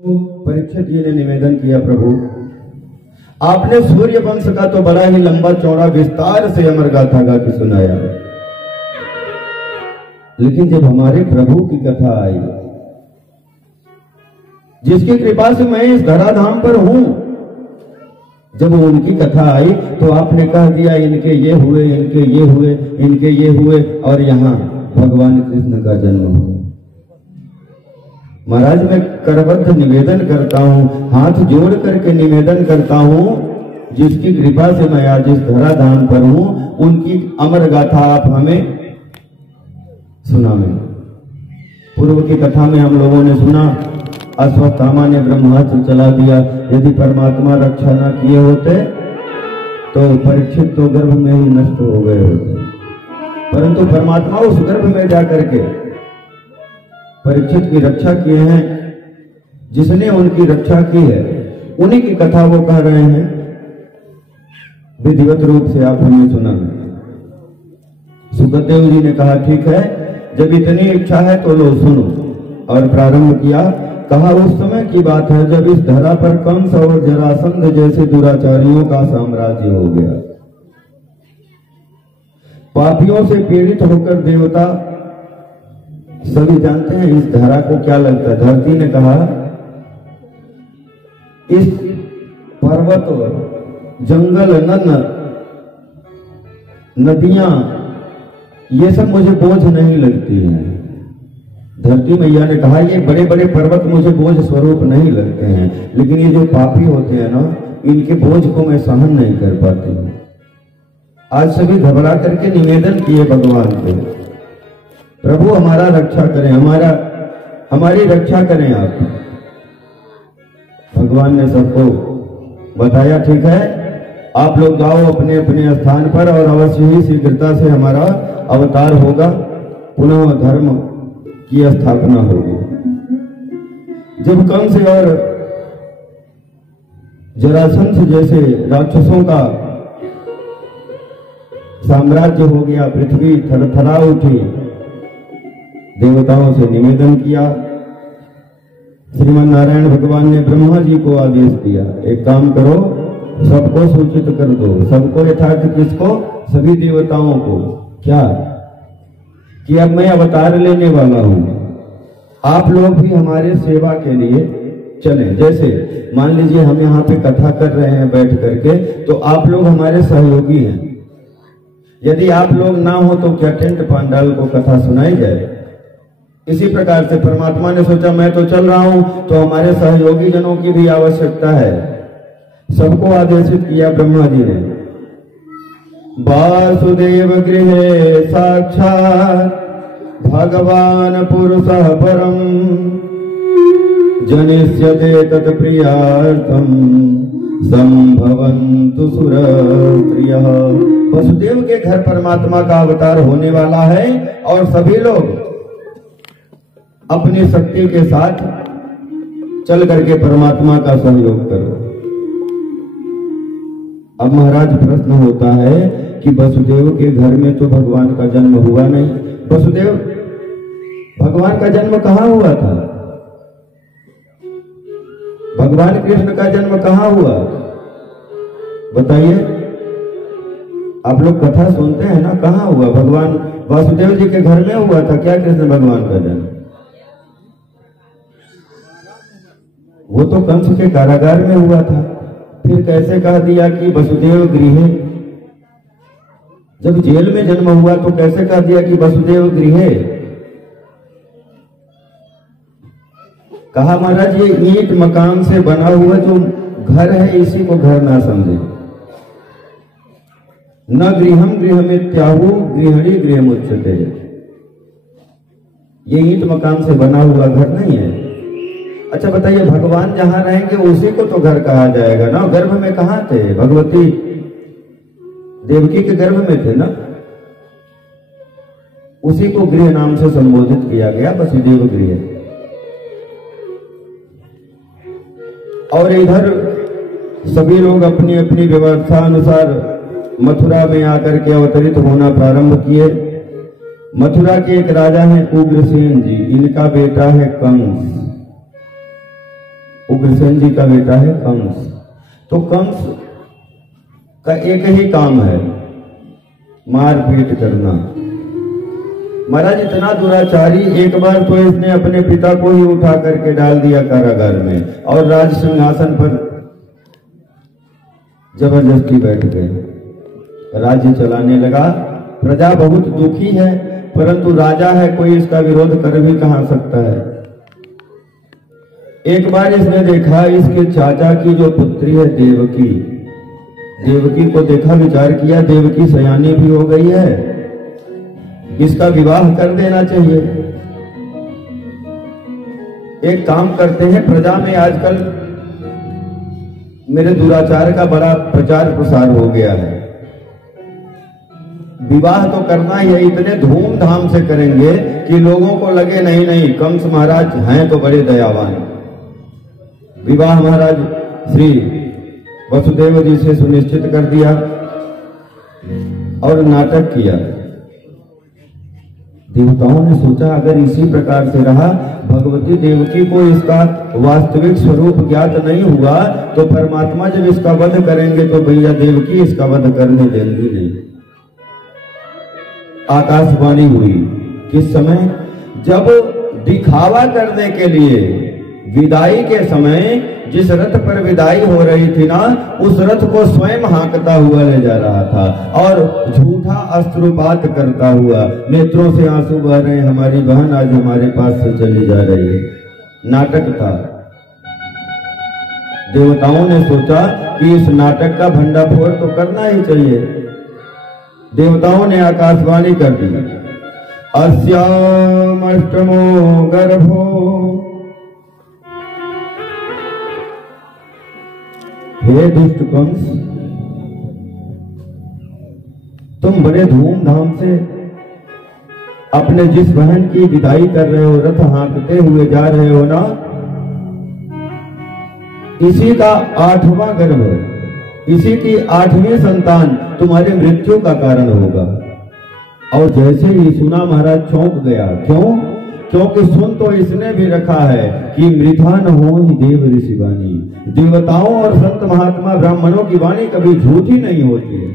परीक्षित जी ने निवेदन किया, प्रभु आपने सूर्य वंश का तो बड़ा ही लंबा चौड़ा विस्तार से अमर गाथा गा के सुनाया, लेकिन जब हमारे प्रभु की कथा आई, जिसकी कृपा से मैं इस धराधाम पर हूं, जब उनकी कथा आई तो आपने कह दिया इनके ये हुए, इनके ये हुए, इनके ये हुए, और यहां भगवान कृष्ण का जन्म हुआ। महाराज मैं करबद्ध निवेदन करता हूं, हाथ जोड़ करके निवेदन करता हूं, जिसकी कृपा से मैं आज इस धराधाम पर हूं, उनकी अमर गाथा आप हमें सुनावें। पूर्व की कथा में हम लोगों ने सुना, अश्वत्थामा ने ब्रह्मास्त्र चला दिया, यदि परमात्मा रक्षा न किए होते तो परीक्षित तो गर्भ में ही नष्ट हो गए होते, परंतु परमात्मा उस गर्भ में जाकर के परीक्षित की रक्षा किए हैं। जिसने उनकी रक्षा की है उन्हीं की कथा वो कह रहे हैं, विधिवत रूप से आप हमें सुना। सुखदेव जी ने कहा ठीक है, जब इतनी इच्छा है तो लो सुनो, और प्रारंभ किया। कहा उस समय की बात है जब इस धरा पर कंस और जरासंध जैसे दुराचारियों का साम्राज्य हो गया। पापियों से पीड़ित होकर देवता, सभी जानते हैं इस धरा को क्या लगता है। धरती ने कहा इस पर्वत, जंगल, नदियां, ये सब मुझे बोझ नहीं लगती हैं। धरती मैया ने कहा ये बड़े बड़े पर्वत मुझे बोझ स्वरूप नहीं लगते हैं, लेकिन ये जो पापी होते हैं ना, इनके बोझ को मैं सहन नहीं कर पाती हूं। आज सभी घबरा करके निवेदन किए भगवान को, प्रभु हमारा रक्षा करें, हमारी रक्षा करें आप। भगवान ने सबको बताया ठीक है, आप लोग जाओ अपने अपने स्थान पर, और अवश्य ही शीघ्रता से हमारा अवतार होगा, पुनः धर्म की स्थापना होगी। जब कंस और जरासंध जैसे राक्षसों का साम्राज्य हो गया, पृथ्वी थरथरा उठी, देवताओं से निवेदन किया। श्रीमन नारायण भगवान ने ब्रह्मा जी को आदेश दिया, एक काम करो, सबको सूचित कर दो, सबको यथार्थ किसको, सभी देवताओं को, क्या कि अब मैं अवतार लेने वाला हूं, आप लोग भी हमारे सेवा के लिए चलें। जैसे मान लीजिए हम यहाँ पे कथा कर रहे हैं बैठ करके, तो आप लोग हमारे सहयोगी हैं। यदि आप लोग ना हो तो क्या टेंट पांडाल को कथा सुनाई जाए? इसी प्रकार से परमात्मा ने सोचा मैं तो चल रहा हूं, तो हमारे सहयोगी जनों की भी आवश्यकता है। सबको आदेशित किया ब्रह्मा जी ने, वासुदेव गृहे साक्षात् भगवान पुरुषः परम जनिष्यते तत्प्रियार्थम संभवन्तु सुरप्रियः। वसुदेव के घर परमात्मा का अवतार होने वाला है, और सभी लोग अपनी शक्ति के साथ चल करके परमात्मा का सहयोग करो। अब महाराज प्रश्न होता है कि वसुदेव के घर में तो भगवान का जन्म हुआ नहीं, वसुदेव भगवान का जन्म कहां हुआ था? भगवान कृष्ण का जन्म कहां हुआ बताइए? आप लोग कथा सुनते हैं ना, कहां हुआ? भगवान वासुदेव जी के घर में हुआ था क्या कृष्ण भगवान का जन्म? वो तो कंस के कारागार में हुआ था। फिर कैसे कह दिया कि वसुदेव गृहे? जब जेल में जन्म हुआ तो कैसे कह दिया कि वसुदेव गृहे? कहा महाराज ये ईंट मकान से बना हुआ जो घर है, इसी को घर ना समझे। न गृहम गृहमित्याहु गृहिणी गृहमुच्यते। ये ईंट मकान से बना हुआ घर नहीं है। अच्छा बताइए, भगवान जहां रहेंगे उसी को तो घर कहा जाएगा ना। गर्भ में कहां थे? भगवती देवकी के गर्भ में थे ना, उसी को गृह नाम से संबोधित किया गया, वसुदेव गृह। और इधर सभी लोग अपनी अपनी व्यवस्था अनुसार मथुरा में आकर के अवतरित होना प्रारंभ किए। मथुरा के एक राजा हैं उग्रसेन जी, इनका बेटा है कंस। उग्रसेन जी का बेटा है कंस। तो कंस का एक ही काम है, मारपीट करना। महाराज इतना दुराचारी, एक बार तो इसने अपने पिता को ही उठा करके डाल दिया कारागार में और राज सिंहासन पर जबरदस्ती बैठ गए, राज्य चलाने लगा। प्रजा बहुत दुखी है, परंतु राजा है, कोई इसका विरोध कर भी कहां सकता है। एक बार इसने देखा इसके चाचा की जो पुत्री है देवकी, देवकी को देखा, विचार किया देवकी सयानी भी हो गई है, इसका विवाह कर देना चाहिए। एक काम करते हैं, प्रजा में आजकल मेरे दुराचार का बड़ा प्रचार प्रसार हो गया है, विवाह तो करना ही है, इतने धूमधाम से करेंगे कि लोगों को लगे नहीं नहीं कंस महाराज हैं तो बड़े दयावान। विवाह महाराज श्री वसुदेव जी से सुनिश्चित कर दिया और नाटक किया। देवताओं ने सोचा अगर इसी प्रकार से रहा, भगवती देवकी को इसका वास्तविक स्वरूप ज्ञात नहीं हुआ तो परमात्मा जब इसका वध करेंगे तो भैया देवकी इसका वध करने देंगी नहीं। आकाशवाणी हुई किस समय, जब दिखावा करने के लिए विदाई के समय जिस रथ पर विदाई हो रही थी ना, उस रथ को स्वयं हाँकता हुआ ले जा रहा था और झूठा अश्रुपात करता हुआ, नेत्रों से आंसू बह रहे, हमारी बहन आज हमारे पास से चली जा रही है। नाटक था। देवताओं ने सोचा कि इस नाटक का भंडाफोड़ तो करना ही चाहिए। देवताओं ने आकाशवाणी कर दी, अस्यामष्टमो गर्भो, हे दुष्ट कंस, तुम बड़े धूमधाम से अपने जिस बहन की विदाई कर रहे हो, रथ हाँकते हुए जा रहे हो ना, इसी का 8वां गर्भ, इसी की 8वीं संतान तुम्हारी मृत्यु का कारण होगा। और जैसे ही सुना महाराज चौंक गया। क्यों? क्योंकि सुन तो इसने भी रखा है कि मृथा न हो ही देव ऋषि वाणी, देवताओं और संत महात्मा ब्राह्मणों की वाणी कभी झूठी नहीं होती है।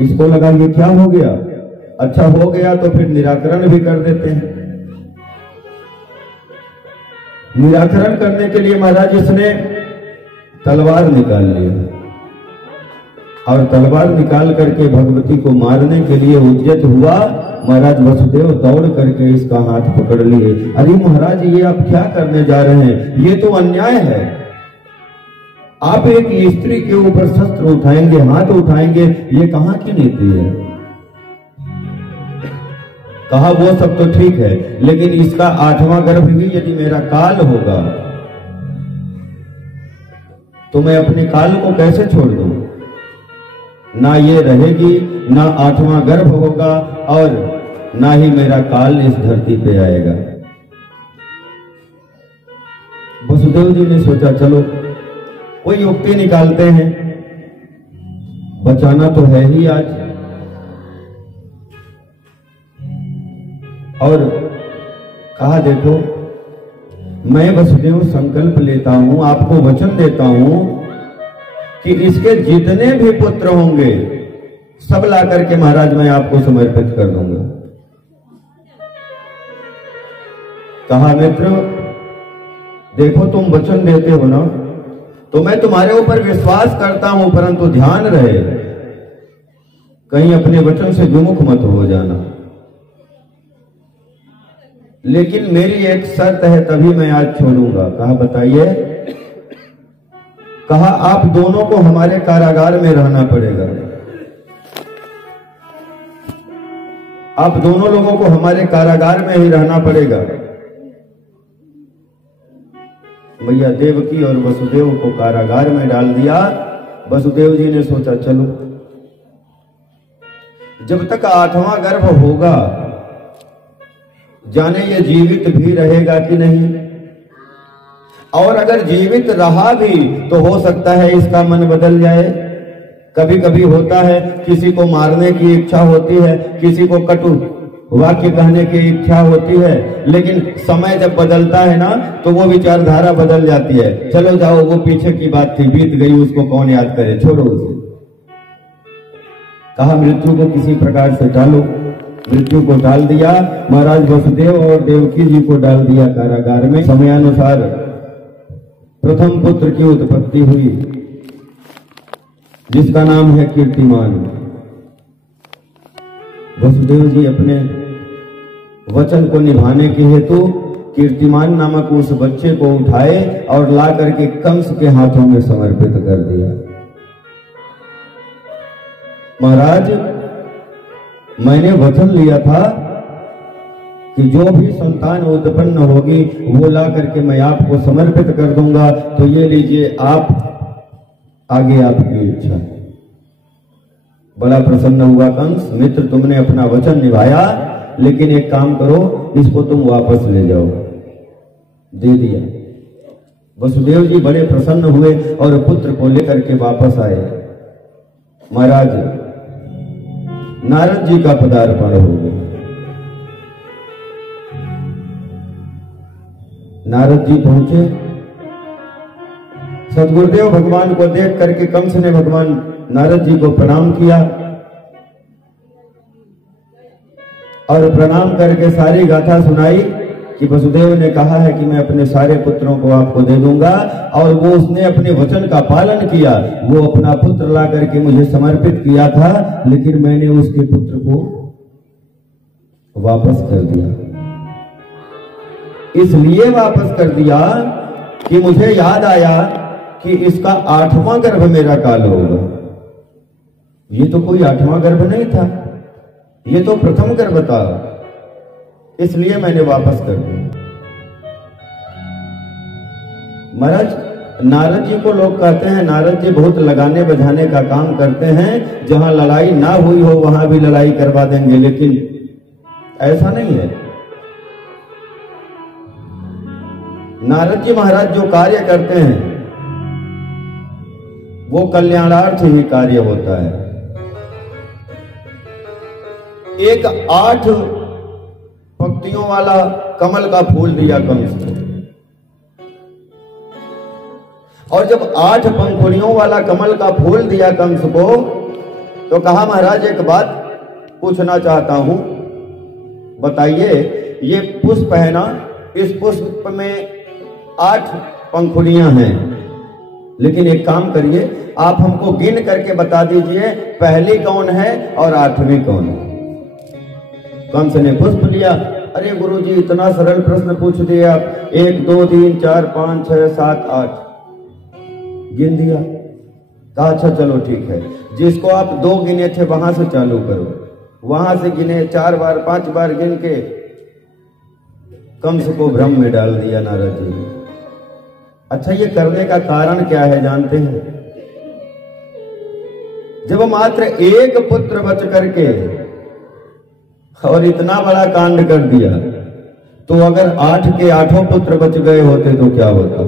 इसको लगा ये क्या हो गया, अच्छा हो गया तो फिर निराकरण भी कर देते हैं। निराकरण करने के लिए महाराज इसने तलवार निकाल लिया और तलवार निकाल करके भगवती को मारने के लिए उद्यत हुआ। महाराज वसुदेव दौड़ करके इसका हाथ पकड़ लिए। अरे महाराज ये आप क्या करने जा रहे हैं, ये तो अन्याय है। आप एक स्त्री के ऊपर शस्त्र उठाएंगे, हाथ उठाएंगे, ये कहां की नीति है। कहा वो सब तो ठीक है, लेकिन इसका 8वां गर्भ भी यदि मेरा काल होगा तो मैं अपने काल को कैसे छोड़ दूं। ना ये रहेगी, ना 8वां गर्भ होगा और ना ही मेरा काल इस धरती पे आएगा। वसुदेव जी ने सोचा चलो कोई युक्ति निकालते हैं, बचाना तो है ही आज। और कहा देखो मैं वसुदेव संकल्प लेता हूं, आपको वचन देता हूं कि इसके जितने भी पुत्र होंगे सब ला करके महाराज मैं आपको समर्पित कर दूंगा। कहा मित्र देखो तुम वचन देते हो ना, तो मैं तुम्हारे ऊपर विश्वास करता हूं, परंतु ध्यान रहे कहीं अपने वचन से विमुख मत हो जाना। लेकिन मेरी एक शर्त है, तभी मैं आज छोड़ूंगा। कहा बताइए। कहा आप दोनों को हमारे कारागार में रहना पड़ेगा, आप दोनों लोगों को हमारे कारागार में ही रहना पड़ेगा। भैया देवकी और वसुदेव को कारागार में डाल दिया। वसुदेव जी ने सोचा चलो जब तक 8वां गर्भ होगा जाने ये जीवित भी रहेगा कि नहीं, और अगर जीवित रहा भी तो हो सकता है इसका मन बदल जाए। कभी कभी होता है किसी को मारने की इच्छा होती है, किसी को कटु वाक्य कहने की इच्छा होती है, लेकिन समय जब बदलता है ना तो वो विचारधारा बदल जाती है। चलो जाओ, वो पीछे की बात थी, बीत गई, उसको कौन याद करे, छोड़ो उसे। कहा मृत्यु को किसी प्रकार से टालो। मृत्यु को टाल दिया। महाराज वसुदेव और देवकी जी को डाल दिया कारागार में। समयानुसार प्रथम पुत्र की उत्पत्ति हुई, जिसका नाम है कीर्तिमान। वसुदेव जी अपने वचन को निभाने के हेतु कीर्तिमान नामक उस बच्चे को उठाए और ला करके कंस के हाथों में समर्पित कर दिया। महाराज, मैंने वचन लिया था कि जो भी संतान उत्पन्न होगी वो ला करके मैं आपको समर्पित कर दूंगा, तो ये लीजिए आप, आगे आपकी इच्छा। बड़ा प्रसन्न हुआ कंस। मित्र, तुमने अपना वचन निभाया, लेकिन एक काम करो, इसको तुम वापस ले जाओ। दे दिया। वसुदेव जी बड़े प्रसन्न हुए और पुत्र को लेकर के वापस आए। महाराज, नारद जी का पदार्पण हो गया। नारद जी पहुंचे। सदगुरुदेव भगवान को देख करके कंस ने भगवान नारद जी को प्रणाम किया और प्रणाम करके सारी गाथा सुनाई कि वसुदेव ने कहा है कि मैं अपने सारे पुत्रों को आपको दे दूंगा, और वो उसने अपने वचन का पालन किया। वो अपना पुत्र ला करके मुझे समर्पित किया था, लेकिन मैंने उसके पुत्र को वापस कर दिया। इसलिए वापस कर दिया कि मुझे याद आया कि इसका 8वां गर्भ मेरा काल होगा। ये तो कोई 8वां गर्भ नहीं था, ये तो प्रथम गर्भ था, इसलिए मैंने वापस कर दिया। महाराज, नारद जी को लोग कहते हैं नारद जी बहुत लगाने बजाने का काम करते हैं, जहां लड़ाई ना हुई हो वहां भी लड़ाई करवा देंगे, लेकिन ऐसा नहीं है। नारद जी महाराज जो कार्य करते हैं वो कल्याणार्थ ही कार्य होता है। एक 8 पंक्तियों वाला कमल का फूल दिया कंस को, और जब 8 पंखुड़ियों वाला कमल का फूल दिया कंस को, तो कहा महाराज एक बात पूछना चाहता हूं, बताइए ये पुष्प है ना, इस पुष्प में 8 पंखुड़ियां हैं, लेकिन एक काम करिए, आप हमको गिन करके बता दीजिए पहली कौन है और 8वीं कौन है। कंस ने पुष्प लिया। अरे गुरुजी, इतना सरल प्रश्न पूछ दिया आप, 1 2 3 4 5 6 7 8 गिन दिया। कहा अच्छा चलो ठीक है, जिसको आप 2 गिने थे वहां से चालू करो। वहां से गिने 4 बार 5 बार गिन के कंस को भ्रम में डाल दिया नारद जी ने। अच्छा, ये करने का कारण क्या है जानते हैं? जब मात्र 1 पुत्र बच करके और इतना बड़ा कांड कर दिया, तो अगर 8 के 8 पुत्र बच गए होते तो क्या होता?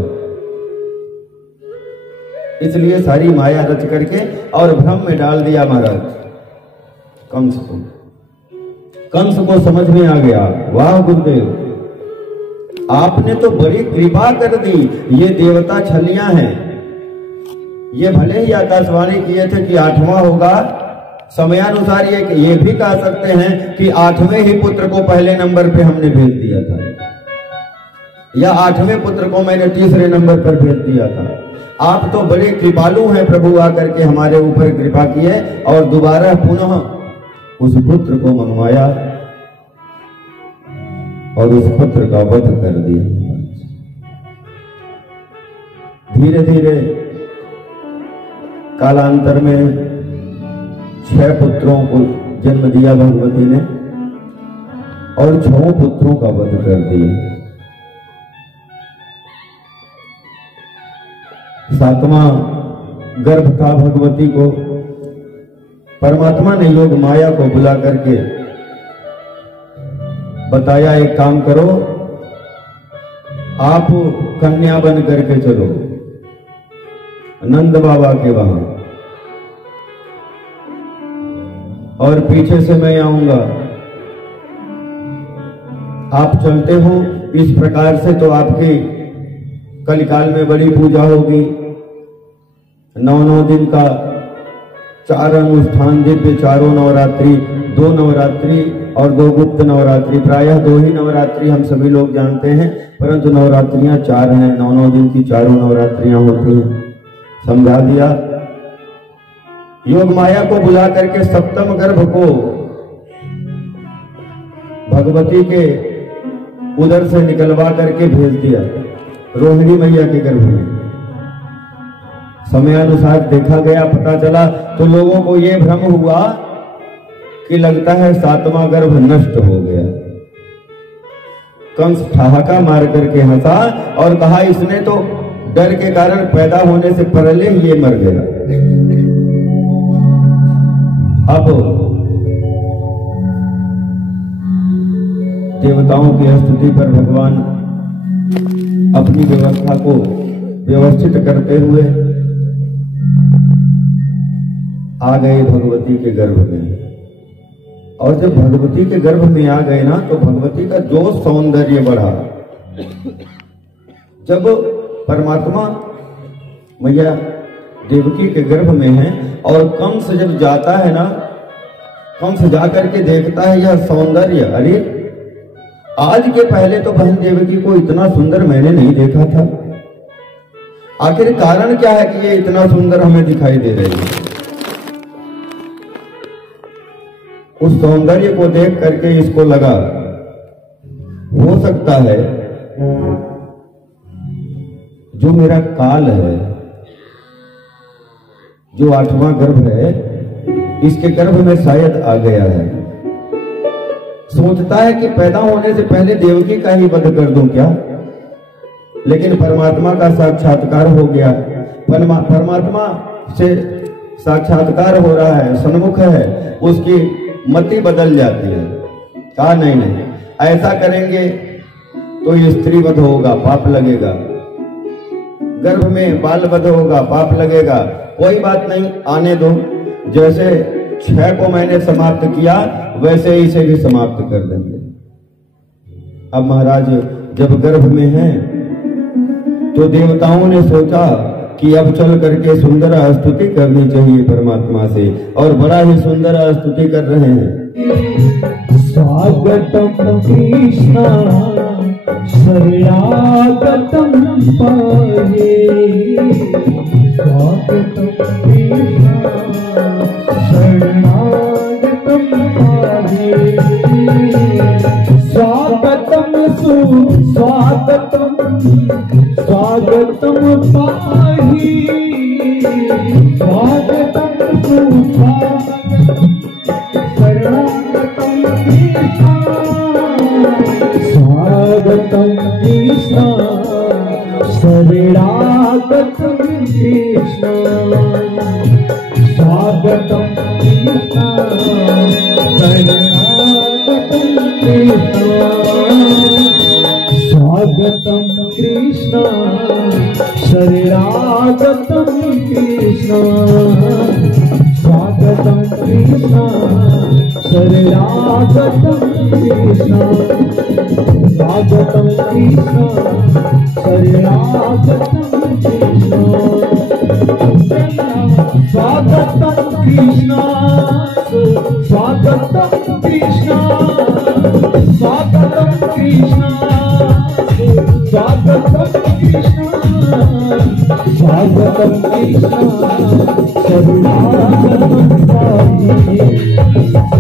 इसलिए सारी माया रच करके और भ्रम में डाल दिया महाराज कंस को। कंस को समझ में आ गया, वाह गुरुदेव, आपने तो बड़ी कृपा कर दी। ये देवता छलियां हैं, ये भले ही आकाशवाणी किए थे कि 8वां होगा, समयानुसार ये भी कह सकते हैं कि 8वें ही पुत्र को पहले नंबर पे हमने भेज दिया था, या 8वें पुत्र को मैंने तीसरे नंबर पर भेज दिया था। आप तो बड़े कृपालु हैं प्रभु, आकर के हमारे ऊपर कृपा किए और दोबारा पुनः उस पुत्र को मंगवाया और उस पुत्र का वध कर दिया। धीरे धीरे कालांतर में 6 पुत्रों को जन्म दिया भगवती ने और 6 पुत्रों का वध कर दिया। 7वां गर्भ था भगवती को। परमात्मा ने योग माया को बुला करके बताया, एक काम करो, आप कन्या बन करके चलो नंद बाबा के वहां, और पीछे से मैं आऊंगा आप चलते हो इस प्रकार से तो आपकी कलिकाल में बड़ी पूजा होगी। 9 दिन का 4 अनुष्ठान दिव्य, 4 नवरात्रि, 2 नवरात्रि और 2 गुप्त नवरात्रि, प्रायः 2 ही नवरात्रि हम सभी लोग जानते हैं, परंतु नवरात्रियां 4 हैं। 9 दिन की 4 नवरात्रियां होती हैं। समझा दिया। योग माया को बुला करके सप्तम गर्भ को भगवती के उदर से निकलवा करके भेज दिया रोहिणी मैया के गर्भ में। समयानुसार देखा गया, पता चला तो लोगों को यह भ्रम हुआ कि लगता है 7वां गर्भ नष्ट हो गया। कंस ठहाका मार करके हंसा और कहा इसने तो डर के कारण पैदा होने से पहले ही ये मर गया। अब देवताओं की स्तुति पर भगवान अपनी व्यवस्था को व्यवस्थित करते हुए आ गए भगवती के गर्भ में। और जब भगवती के गर्भ में आ गए ना तो भगवती का जो सौंदर्य बढ़ा। जब परमात्मा मैया देवकी के गर्भ में है और कंस जब जाता है ना, कंस जाकर के देखता है यह सौंदर्य, अरे आज के पहले तो बहन देवकी को इतना सुंदर मैंने नहीं देखा था। आखिर कारण क्या है कि ये इतना सुंदर हमें दिखाई दे रही है। उस सौंदर्य को देख करके इसको लगा हो सकता है जो मेरा काल है, जो 8वां गर्भ है, इसके गर्भ में शायद आ गया है। सोचता है कि पैदा होने से पहले देवकी का ही वध कर दूं क्या, लेकिन परमात्मा का साक्षात्कार हो गया। परमात्मा से साक्षात्कार हो रहा है, सन्मुख है, उसकी मति बदल जाती है। कहा नहीं, ऐसा करेंगे तो ये स्त्री वध होगा, पाप लगेगा, गर्भ में बाल वध होगा, पाप लगेगा। कोई बात नहीं, आने दो, जैसे 6 को मैंने समाप्त किया वैसे ही इसे भी समाप्त कर देंगे। अब महाराज जब गर्भ में हैं तो देवताओं ने सोचा कि अब चल करके सुंदर स्तुति करनी चाहिए परमात्मा से, और बड़ा ही सुंदर स्तुति कर रहे हैं। स्वागतम कृष्ण शरणागतम पाहे, स्वागतम कृष्ण शरणागतम पाहे, स्वागतम सुस्वागतम स्वागतम पाहि, स्वागतम सुस्वागतम शरणागतम कृष्ण, स्वागतम कृष्ण शरणागतम कृष्ण, स्वागतम कृष्ण शरणागतम कृष्ण, स्वागतम कृष्ण शरणागतम कृष्ण, स्वागतम कृष्ण शरणागतम कृष्ण, स्वागतम कृष्ण शरणागतम कृष्ण, स्वागतम कृष्ण, स्वागतम कृष्ण, स्वागतम कृष्ण, स्वागतम कृष्ण,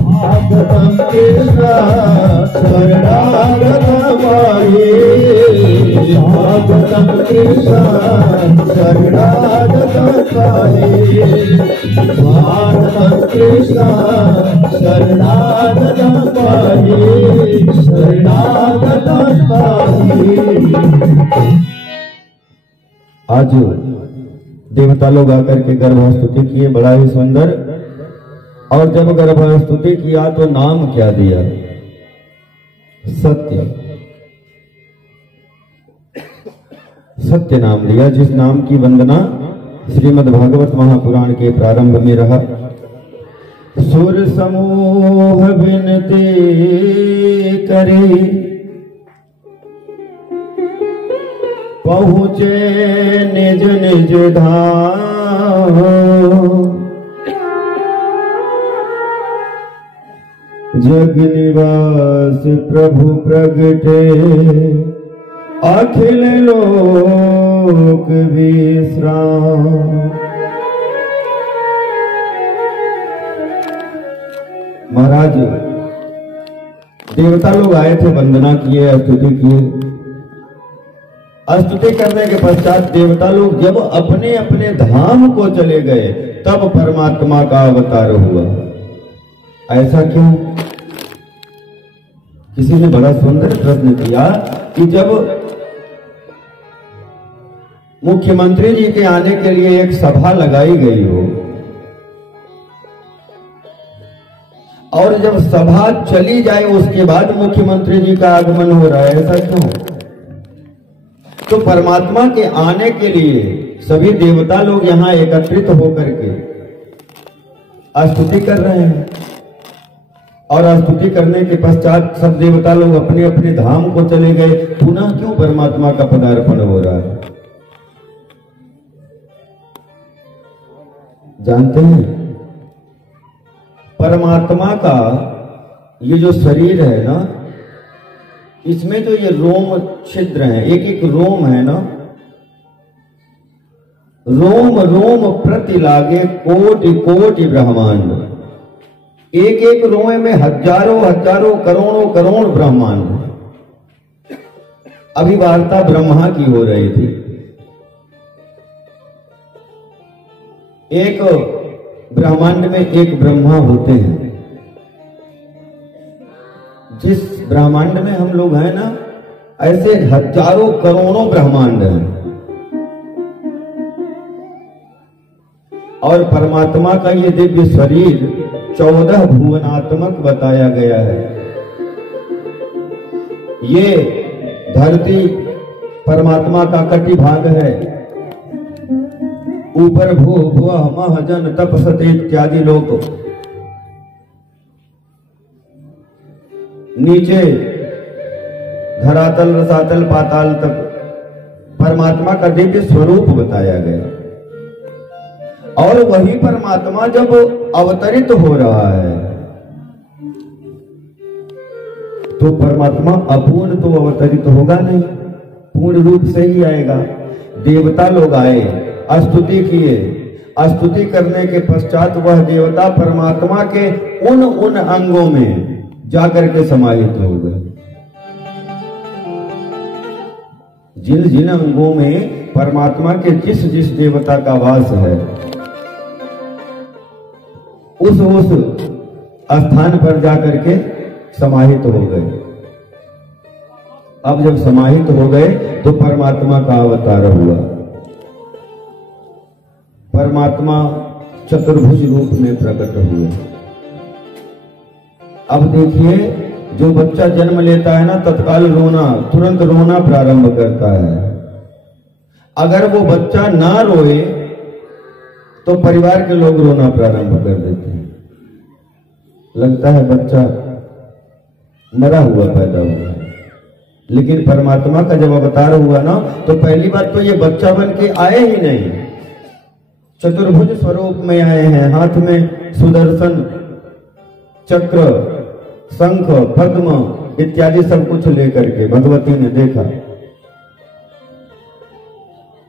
स्वागतम कृष्ण शरणागतम पाहि, स्वागतम कृष्ण शरणागतम पाहि, स्वागतम कृष्ण शरणागतम पाहि, स्वागतम कृष्ण शरणागतम पाहि, शरणागतम पाहि। आज देवता लोग आकर के गर्भ स्तुति किए, बड़ा ही सुंदर। और जब गर्भ स्तुति किया तो नाम क्या दिया? सत्य। सत्य नाम लिया, जिस नाम की वंदना श्रीमद् भागवत महापुराण के प्रारंभ में रहा। सुर समूह विनती करे पहुँचे निज निज धाम, जग निवास प्रभु प्रगटे, अखिल लोक विश्राम। महाराज देवता लोग आए थे, वंदना किए, स्तुति किए। स्तुति करने के पश्चात देवता लोग जब अपने अपने धाम को चले गए, तब परमात्मा का अवतार हुआ। ऐसा क्यों? किसी ने बड़ा सुंदर प्रश्न किया कि जब मुख्यमंत्री जी के आने के लिए एक सभा लगाई गई हो और जब सभा चली जाए उसके बाद मुख्यमंत्री जी का आगमन हो रहा है, ऐसा क्यों? तो परमात्मा के आने के लिए सभी देवता लोग यहां एकत्रित होकर के स्तुति कर रहे हैं और स्तुति करने के पश्चात सब देवता लोग अपने अपने धाम को चले गए। पुनः क्यों परमात्मा का पदार्पण हो रहा है? जानते हैं, परमात्मा का ये जो शरीर है ना, इसमें जो ये रोम छिद्र हैं, एक एक रोम है ना, रोम रोम प्रति लागे कोटि कोटि ब्रह्मांड। एक एक रोए में हजारों हजारों करोड़ों करोड़ ब्रह्मांड। अभी वार्ता ब्रह्मा की हो रही थी। एक ब्रह्मांड में एक ब्रह्मा होते हैं। जिस ब्रह्मांड में हम लोग हैं ना, ऐसे हजारों करोड़ों ब्रह्मांड हैं। और परमात्मा का ये दिव्य शरीर 14 भुवनात्मक बताया गया है। ये धरती परमात्मा का कटि भाग है। ऊपर भू भुवः मह जन तपसते इत्यादि लोक, नीचे धरातल रसातल पाताल तक परमात्मा का दिव्य स्वरूप बताया गया। और वही परमात्मा जब अवतरित हो रहा है तो परमात्मा अपूर्ण तो अवतरित होगा नहीं, पूर्ण रूप से ही आएगा। देवता लोग आए, स्तुति किए, स्तुति करने के पश्चात वह देवता परमात्मा के उन अंगों में जाकर के समाहित हो गए। जिन जिन अंगों में परमात्मा के जिस जिस देवता का वास है, उस स्थान पर जाकर के समाहित हो गए। अब जब समाहित हो गए तो परमात्मा का अवतार हुआ। परमात्मा चतुर्भुज रूप में प्रकट हुए। अब देखिए, जो बच्चा जन्म लेता है ना, तत्काल रोना, तुरंत रोना प्रारंभ करता है। अगर वो बच्चा ना रोए तो परिवार के लोग रोना प्रारंभ कर देते हैं। लगता है बच्चा मरा हुआ पैदा हुआ है। लेकिन परमात्मा का जब अवतार हुआ ना, तो पहली बात तो ये बच्चा बन के आए ही नहीं, चतुर्भुज स्वरूप में आए हैं। हाथ में सुदर्शन चक्र, शंख, पद्म इत्यादि सब कुछ लेकर के भगवती ने देखा।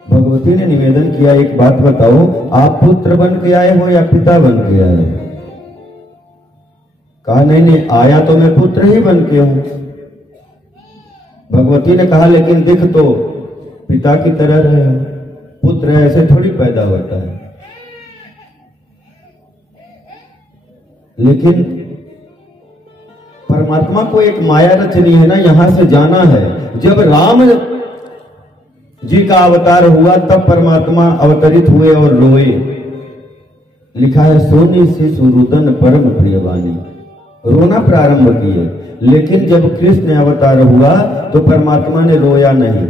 भगवती ने निवेदन किया, एक बात बताओ, आप पुत्र बन के आए हो या पिता बन के आए हो? कहा नहीं, आया तो मैं पुत्र ही बन के हूं। भगवती ने कहा लेकिन दिख तो पिता की तरह रहे, पुत्र ऐसे थोड़ी पैदा होता है। लेकिन परमात्मा को एक माया रचनी है ना, यहां से जाना है। जब राम जी का अवतार हुआ तब परमात्मा अवतरित हुए और रोए। लिखा है, सोनी से सुरुदन परम प्रियवानी, रोना प्रारंभ किए। लेकिन जब कृष्ण अवतार हुआ तो परमात्मा ने रोया नहीं।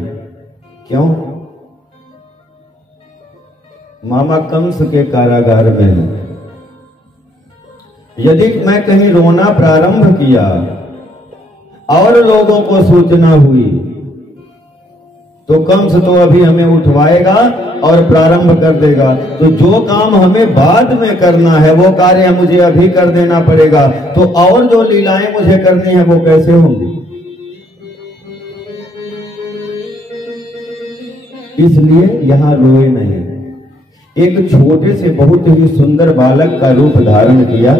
क्यों? मामा कंस के कारागार में है। यदि मैं कहीं रोना प्रारंभ किया और लोगों को सूचना हुई तो कंस तो अभी हमें उठवाएगा और प्रारंभ कर देगा। तो जो काम हमें बाद में करना है वो कार्य मुझे अभी कर देना पड़ेगा। तो और जो लीलाएं मुझे करनी है वो कैसे होंगी? इसलिए यहां रोए नहीं। एक छोटे से बहुत ही सुंदर बालक का रूप धारण किया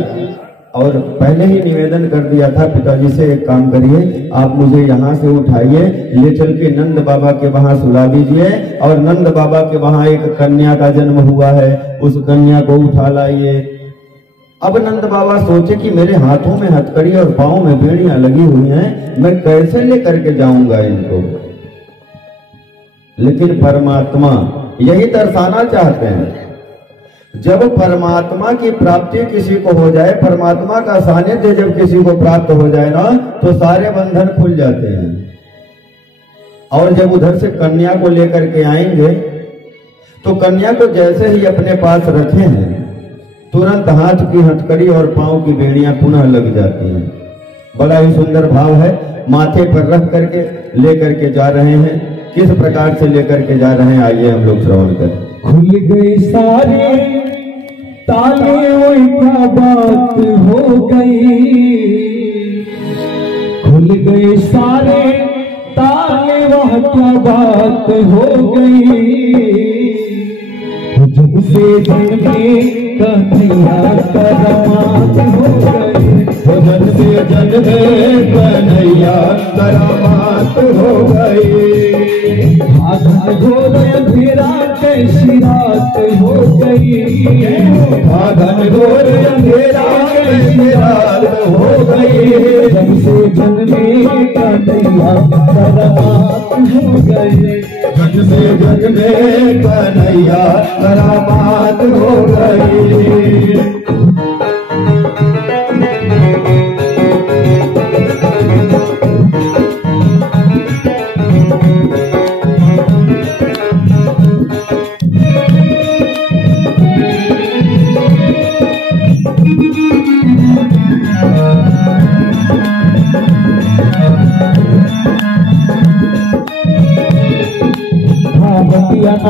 और पहले ही निवेदन कर दिया था पिताजी से, एक काम करिए, आप मुझे यहाँ से उठाइए, ले चल के नंद बाबा के वहां सुला दीजिए और नंद बाबा के वहां एक कन्या का जन्म हुआ है, उस कन्या को उठा लाइए। अब नंद बाबा सोचे कि मेरे हाथों में हथकड़ी और पांव में बेड़ियां लगी हुई हैं, मैं कैसे लेकर के जाऊंगा इनको। लेकिन परमात्मा यही दर्शाना चाहते हैं, जब परमात्मा की प्राप्ति किसी को हो जाए, परमात्मा का सानिध्य जब किसी को प्राप्त हो जाए ना, तो सारे बंधन खुल जाते हैं। और जब उधर से कन्या को लेकर के आएंगे तो कन्या को जैसे ही अपने पास रखे हैं, तुरंत हाथ की हथकड़ी और पांव की बेड़ियां पुनः लग जाती हैं। बड़ा ही सुंदर भाव है। माथे पर रख करके लेकर के जा रहे हैं। किस प्रकार से लेकर के जा रहे हैं, आइए हम लोग श्रवण करें। खुल गए सारे ताले, ओए क्या बात हो गई। खुल गए सारे ताले, वह क्या बात हो गई। जब से जन्मे कन्हैया करामात हो गई। जब से जन्मे कन्हैया करामात हो गई। आधा घोर अंधेरा कैसी रात हो गई। आधा घोर अंधेरा कैसी रात हो गई। जब से जन्मे कन्हैया करामात हो गई। जब से जन्मे कन्हैया करामात हो गई।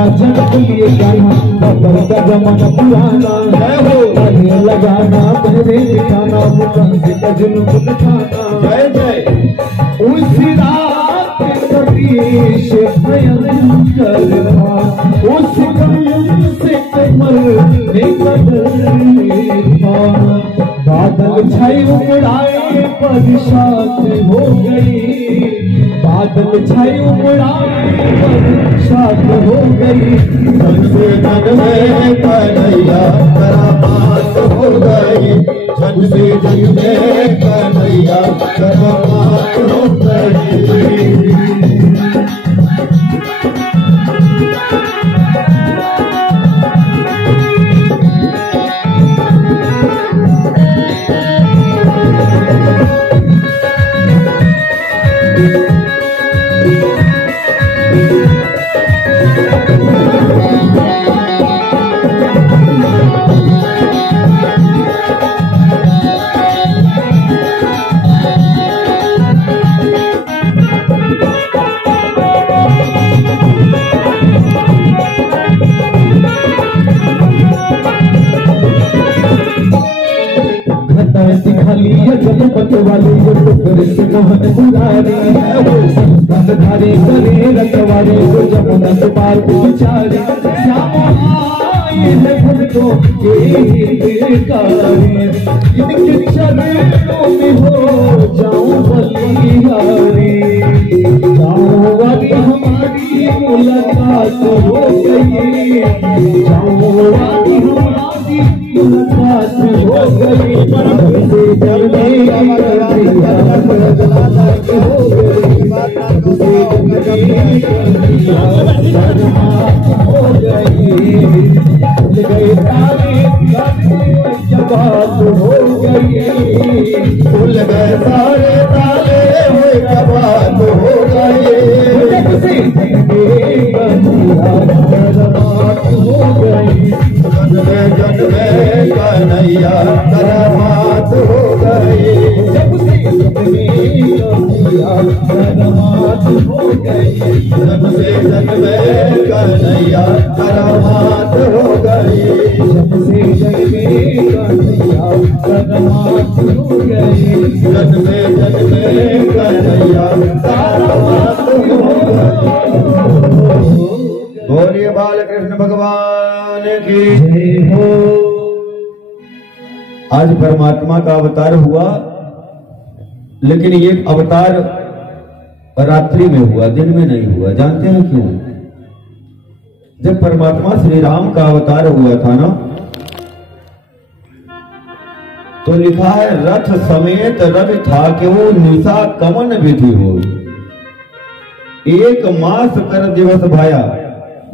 जनप्रिय गाना बदल का जमाना पुराना है हो। पहले लगाना पहले दिखाना, मुझे का जुल्म दिखाना। जय जय। उस रात कभी से भयंकर था, उस गम से कमर निकल था। बादल छाई उमड़ाए बरसात हो गई। बादल छाई उमड़ाए बरसात हो गई। जब से जन्मे कन्हैया करामात हो गई। जब से जन्मे कन्हैया करामात हो गई। जनपत वाले जो टुकड़े से मोहन मुरारी धारे करे रखवारे जो जमुनत पार बिचारी। को इनके चरणों में हो जाऊं बलिहारी। जाऊं वाली हमारी मुलाकात हो गई। जाऊं वाली हमारी मुलाकात हो गई। से जलने हो गई। गए तारे बात हो गई। खुल गए सारे ताले हुए बात हो गई। करमात हो गई, जन्मे जन्मे कन्हैया करमात हो गई। जब से जन्मे कन्हैया करमात हो गई, जब से जन्मे कन्हैया करमात हो गई। जब से जन्मे कन्हैया करमात हो गई, जन्मे जन्मे कन्हैया करमात हो गई। बोलिए बालकृष्ण भगवान की जय हो। आज परमात्मा का अवतार हुआ, लेकिन ये अवतार रात्रि में हुआ, दिन में नहीं हुआ। जानते हैं क्यों? जब परमात्मा श्री राम का अवतार हुआ था ना, तो लिखा है रथ समेत रवि था कि वो निशा कमन विधि हो। 1 मास कर दिवस भाया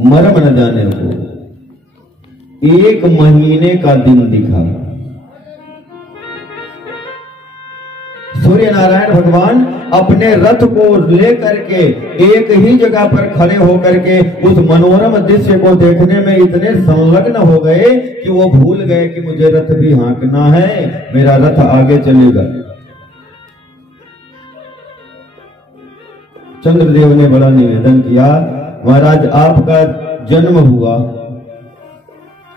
मरम न जाने को, 1 महीने का दिन दिखा। सूर्य नारायण भगवान अपने रथ को लेकर के एक ही जगह पर खड़े होकर के उस मनोरम दृश्य को देखने में इतने संलग्न हो गए कि वो भूल गए कि मुझे रथ भी हाँकना है, मेरा रथ आगे चलेगा। चंद्रदेव ने बड़ा निवेदन किया, महाराज आपका जन्म हुआ,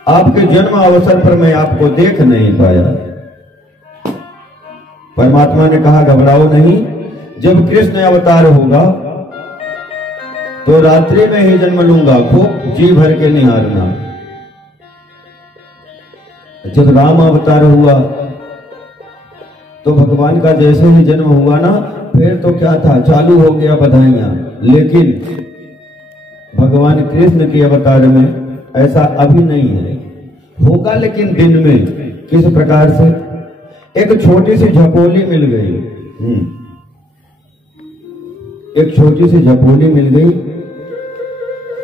आपके जन्म अवसर पर मैं आपको देख नहीं पाया। परमात्मा ने कहा घबराओ नहीं, जब कृष्ण अवतार होगा तो रात्रि में ही जन्म लूंगा, खूब जी भर के निहारना। जब राम अवतार हुआ तो भगवान का जैसे ही जन्म हुआ ना, फिर तो क्या था, चालू हो गया बधाइयां। लेकिन भगवान कृष्ण के अवतार में ऐसा अभी नहीं है, होगा लेकिन दिन में। किस प्रकार से? एक छोटी सी झपोली मिल गई, एक छोटी सी झपोली मिल गई,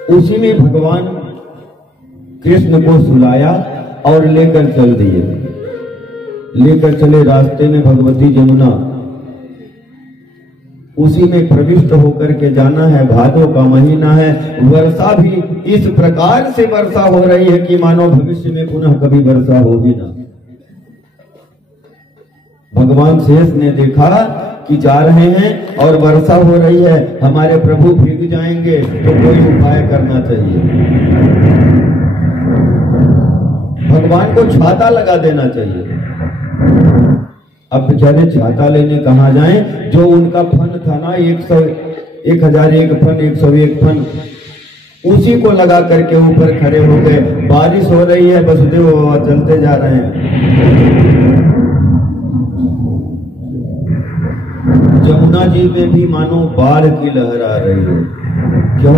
उसी में भगवान कृष्ण को सुलाया और लेकर चल दिए। लेकर चले, रास्ते में भगवती जमुना, उसी में प्रविष्ट होकर के जाना है। भादों का महीना है, वर्षा भी इस प्रकार से वर्षा हो रही है कि मानो भविष्य में पुनः कभी वर्षा होगी ना। भगवान शेष ने देखा कि जा रहे हैं और वर्षा हो रही है, हमारे प्रभु भीग जाएंगे, तो कोई उपाय करना चाहिए। भगवान को छाता लगा देना चाहिए। अब बेचारे छाता लेने कहाँ जाएं? जो उनका फन था ना, 1001 फन, 101 फन, उसी को लगा करके ऊपर खड़े हो गए। बारिश हो रही है, वसुदेव बाबा चलते जा रहे हैं। जमुना जी में भी मानो बाढ़ की लहर आ रही है। क्यों?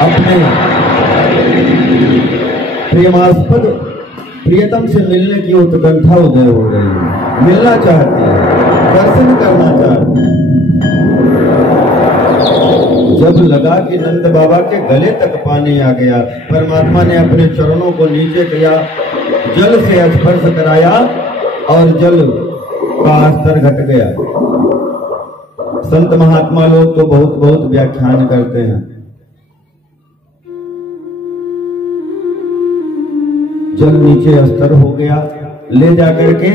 अपने प्रेमास्पद प्रियतम से मिलने की उत्कंठा उदय हो रही है, मिलना चाहती है, दर्शन करना चाहती है। जब लगा कि नंद बाबा के गले तक पानी आ गया, परमात्मा ने अपने चरणों को नीचे किया, जल से स्पर्श कराया और जल का स्तर घट गया। संत महात्मा लोग तो बहुत बहुत व्याख्यान करते हैं। जल नीचे स्तर हो गया, ले जाकर के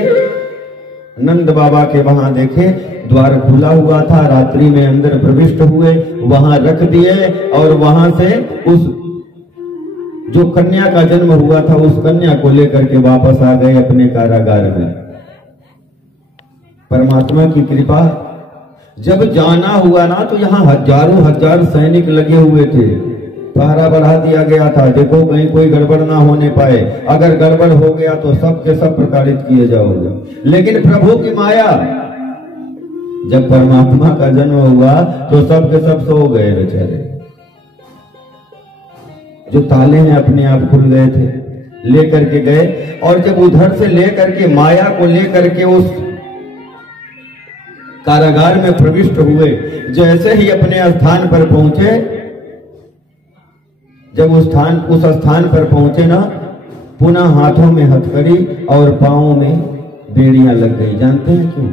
नंद बाबा के वहां देखे, द्वार खुला हुआ था, रात्रि में अंदर प्रविष्ट हुए, वहां रख दिए और वहां से उस जो कन्या का जन्म हुआ था उस कन्या को लेकर के वापस आ गए अपने कारागार में। परमात्मा की कृपा। जब जाना हुआ ना तो यहाँ हजारों हजार सैनिक लगे हुए थे, पहरा बढ़ा दिया गया था, देखो कहीं कोई गड़बड़ ना होने पाए, अगर गड़बड़ हो गया तो सब के सब प्रताड़ित किए जाओगे। लेकिन प्रभु की माया, जब परमात्मा का जन्म हुआ तो सब के सब सो गए बेचारे। जो ताले हैं अपने आप खुल गए थे, लेकर के गए। और जब उधर से लेकर के माया को लेकर के उस कारागार में प्रविष्ट हुए, जैसे ही अपने स्थान पर पहुंचे, जब उस स्थान पर पहुंचे ना, पुनः हाथों में हथकड़ी और पांवों में बेड़ियां लग गई। जानते हैं क्यों?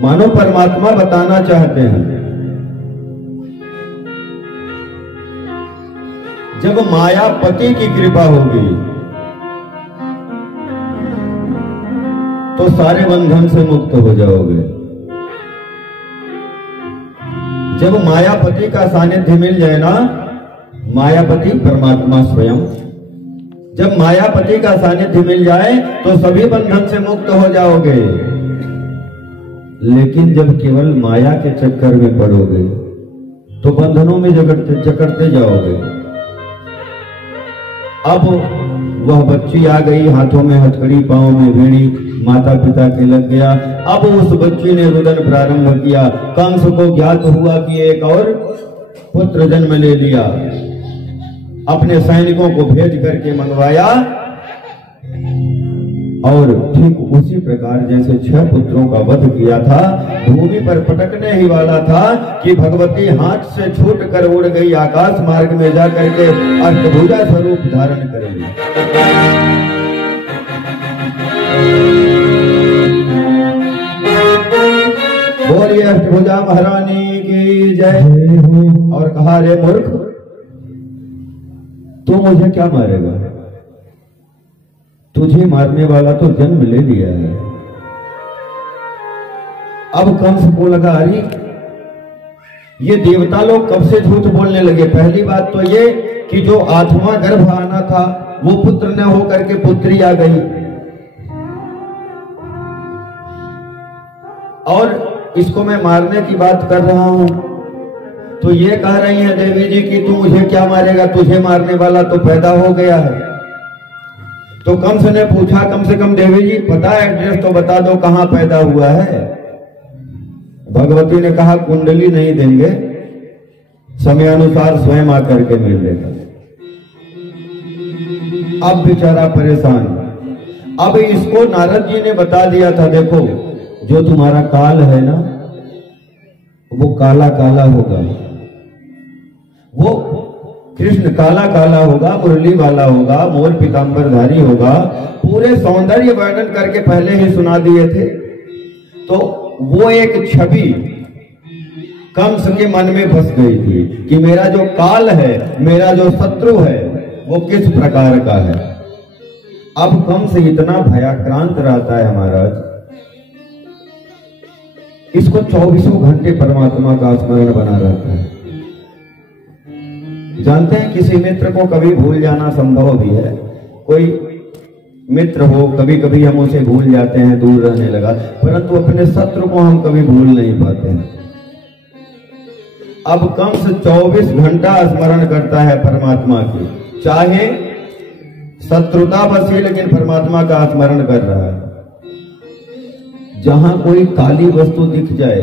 मानो परमात्मा बताना चाहते हैं, जब मायापति की कृपा होगी तो सारे बंधन से मुक्त हो जाओगे। जब मायापति का सानिध्य मिल जाए ना, मायापति परमात्मा स्वयं, जब मायापति का सानिध्य मिल जाए तो सभी बंधन से मुक्त हो जाओगे। लेकिन जब केवल माया के चक्कर में पड़ोगे तो बंधनों में जकड़ते जाओगे। अब वह बच्ची आ गई, हाथों में हथकड़ी, पांव में बीड़ी, माता पिता के लग गया। अब उस बच्ची ने रुदन प्रारंभ किया। कंस को ज्ञात हुआ कि एक और पुत्र जन्म ले लिया। अपने सैनिकों को भेज करके मंगवाया और ठीक उसी प्रकार जैसे 6 पुत्रों का वध किया था, भूमि पर पटकने ही वाला था कि भगवती हाथ से छूट कर उड़ गई, आकाश मार्ग में जाकर के अष्टभुजा स्वरूप धारण करेगी। बोलिए अष्टभुजा महारानी की जय। और कहा, रे मूर्ख, तू मुझे क्या मारेगा? तुझे मारने वाला तो जन्म ले लिया है। अब कंस को लगा, अरे ये देवता लोग कब से झूठ बोलने लगे। पहली बात तो ये कि जो 8वां गर्भ आना था वो पुत्र न होकर के पुत्री आ गई, और इसको मैं मारने की बात कर रहा हूं तो ये कह रही है देवी जी कि तू मुझे क्या मारेगा, तुझे मारने वाला तो पैदा हो गया है। तो कंस ने पूछा, कम से कम देवी जी पता है, एड्रेस तो बता दो, कहां पैदा हुआ है। भगवती ने कहा, कुंडली नहीं देंगे, समयानुसार स्वयं आकर के मिल लेगा। अब बेचारा परेशान। अब इसको नारद जी ने बता दिया था, देखो जो तुम्हारा काल है ना वो काला काला होगा, वो कृष्ण काला काला होगा, मुरली वाला होगा, मोर पीतांबरधारी होगा। पूरे सौंदर्य वर्णन करके पहले ही सुना दिए थे। तो वो एक छवि कंस के मन में फंस गई थी कि मेरा जो काल है, मेरा जो शत्रु है वो किस प्रकार का है। अब कंस इतना भयाक्रांत रहता है महाराज, इसको 24 घंटे परमात्मा का स्मरण बना रहता है। जानते हैं किसी मित्र को कभी भूल जाना संभव भी है। कोई मित्र हो, कभी कभी हम उसे भूल जाते हैं, दूर रहने लगा, परंतु अपने शत्रु को हम कभी भूल नहीं पाते हैं। अब कंस 24 घंटा स्मरण करता है परमात्मा की, चाहे शत्रुता बसी लेकिन परमात्मा का स्मरण कर रहा है। जहां कोई काली वस्तु दिख जाए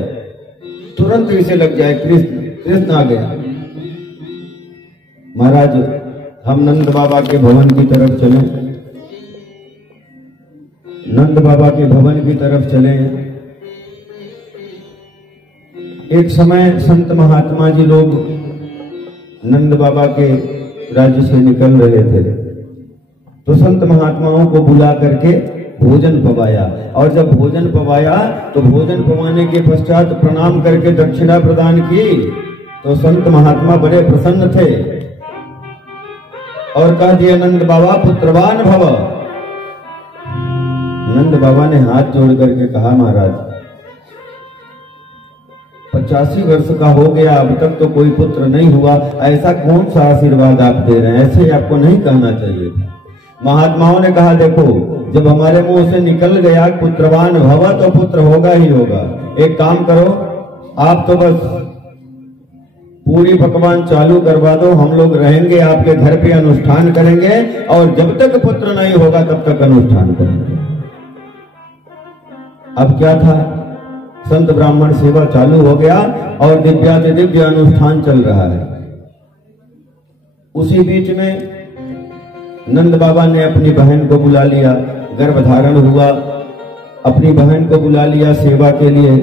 तुरंत इसे लग जाए कृष्ण कृष्ण आ गया। महाराज हम नंद बाबा के भवन की तरफ चले, नंद बाबा के भवन की तरफ चले। एक समय संत महात्मा जी लोग नंद बाबा के राज्य से निकल रहे थे, तो संत महात्माओं को बुला करके भोजन पवाया, और जब भोजन पवाया तो भोजन पवाने के पश्चात प्रणाम करके दक्षिणा प्रदान की। तो संत महात्मा बड़े प्रसन्न थे और कह दिया, नंद बाबा पुत्रवान भव। नंद बाबा ने हाथ जोड़ करके कहा, महाराज 85 वर्ष का हो गया, अब तक तो कोई पुत्र नहीं हुआ, ऐसा कौन सा आशीर्वाद आप दे रहे हैं, ऐसे आपको नहीं कहना चाहिए था। महात्माओं ने कहा, देखो जब हमारे मुंह से निकल गया पुत्रवान भव तो पुत्र होगा ही होगा। एक काम करो, आप तो बस पूरी पकवान चालू करवा दो, हम लोग रहेंगे आपके घर पे, अनुष्ठान करेंगे, और जब तक पुत्र नहीं होगा तब तक अनुष्ठान करेंगे। अब क्या था, संत ब्राह्मण सेवा चालू हो गया और दिव्याति दिव्य अनुष्ठान चल रहा है। उसी बीच में नंद बाबा ने अपनी बहन को बुला लिया, गर्भधारण हुआ, अपनी बहन को बुला लिया सेवा के लिए।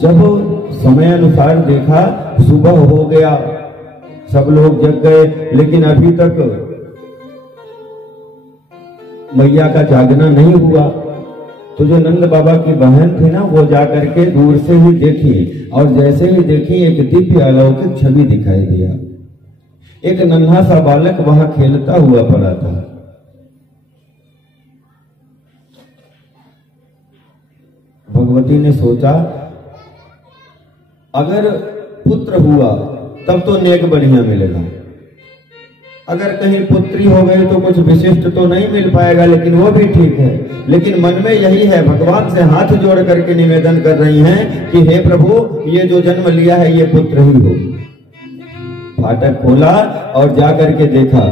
जब समय अनुसार देखा सुबह हो गया, सब लोग जग गए, लेकिन अभी तक मैया का जागना नहीं हुआ। तो जो नंद बाबा की बहन थी ना, वो जाकर के दूर से ही देखी, और जैसे ही देखी एक दिव्य अलौकिक छवि दिखाई दिया। एक नन्हा सा बालक वहां खेलता हुआ पड़ा था। भगवती ने सोचा, अगर पुत्र हुआ तब तो नेक बढ़िया मिलेगा, अगर कहीं पुत्री हो गई तो कुछ विशिष्ट तो नहीं मिल पाएगा, लेकिन वो भी ठीक है। लेकिन मन में यही है, भगवान से हाथ जोड़ करके निवेदन कर रही हैं कि हे प्रभु, ये जो जन्म लिया है ये पुत्र ही हो। फाटक खोला और जाकर के देखा,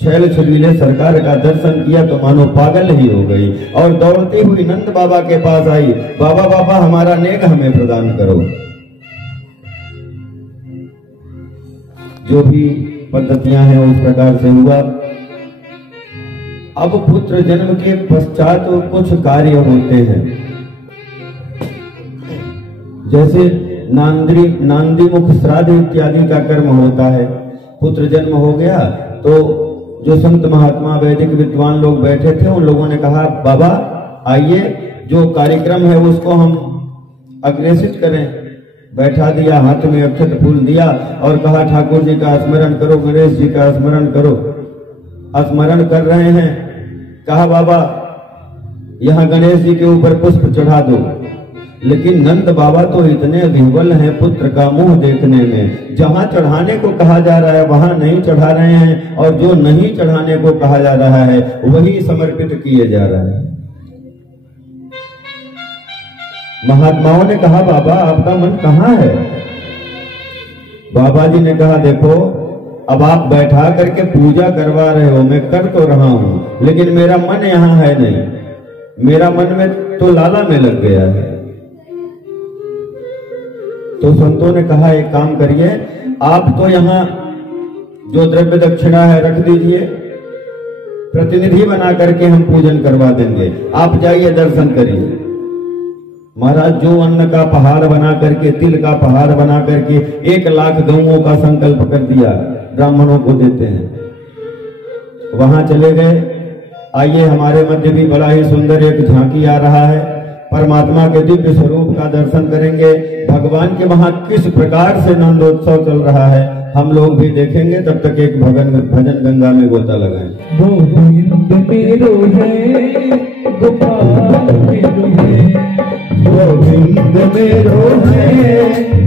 छैल छबीले सरकार का दर्शन किया तो मानो पागल ही हो गई, और दौड़ती हुई नंद बाबा के पास आई, बाबा बाबा हमारा नेक हमें प्रदान करो। जो भी पद्धतियां हैं उस प्रकार से हुआ। अब पुत्र जन्म के पश्चात कुछ कार्य होते हैं, जैसे नांदी मुख श्राद्ध इत्यादि का कर्म होता है। पुत्र जन्म हो गया तो जो संत महात्मा वैदिक विद्वान लोग बैठे थे, उन लोगों ने कहा, बाबा आइए, जो कार्यक्रम है उसको हम अग्रेसित करें। बैठा दिया, हाथ में अक्षत फूल दिया और कहा, ठाकुर जी का स्मरण करो, गणेश जी का स्मरण करो। स्मरण कर रहे हैं, कहा बाबा यहाँ गणेश जी के ऊपर पुष्प चढ़ा दो। लेकिन नंद बाबा तो इतने विह्वल हैं पुत्र का मुंह देखने में, जहां चढ़ाने को कहा जा रहा है वहां नहीं चढ़ा रहे हैं, और जो नहीं चढ़ाने को कहा जा रहा है वही समर्पित किए जा रहे हैं। महात्माओं ने कहा, बाबा आपका मन कहाँ है? बाबा जी ने कहा, देखो अब आप बैठा करके पूजा करवा रहे हो, मैं कर तो रहा हूं, लेकिन मेरा मन यहाँ है नहीं, मेरा मन में तो लाला में लग गया है। तो संतों ने कहा, एक काम करिए, आप तो यहाँ जो द्रव्य दक्षिणा है रख दीजिए, प्रतिनिधि बना करके हम पूजन करवा देंगे, आप जाइए दर्शन करिए। महाराज जो अन्न का पहाड़ बना करके, तिल का पहाड़ बना करके 1 लाख गौओं का संकल्प कर दिया, ब्राह्मणों को देते हैं। वहां चले गए। आइए, हमारे मध्य भी बड़ा ही सुंदर एक झांकी आ रहा है, परमात्मा के दिव्य स्वरूप का दर्शन करेंगे। भगवान के वहां किस प्रकार से नंदोत्सव चल रहा है हम लोग भी देखेंगे। तब तक एक भजन गंगा में गोता लगाएं। गोविंद मेरो है, गोपाल मेरो है, गोविंद मेरो है,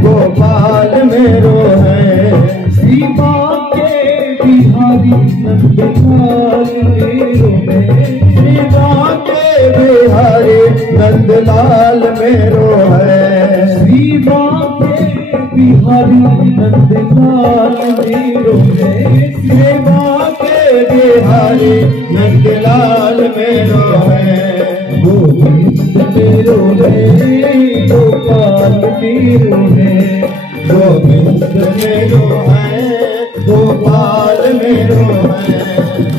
गोपाल मेरो है, सीमा के बिहारी नंदलाल मेरो है, सीमा के बिहारी नंदलाल मेरो है, सीमा के बिहारी नंदलाल मेरो है, सीमा के बिहारी नंदलाल मेरो है। गोविंद मेरो है, गोपाल मेरो है, गोविंद मेरो है, गोपाल मेरो है,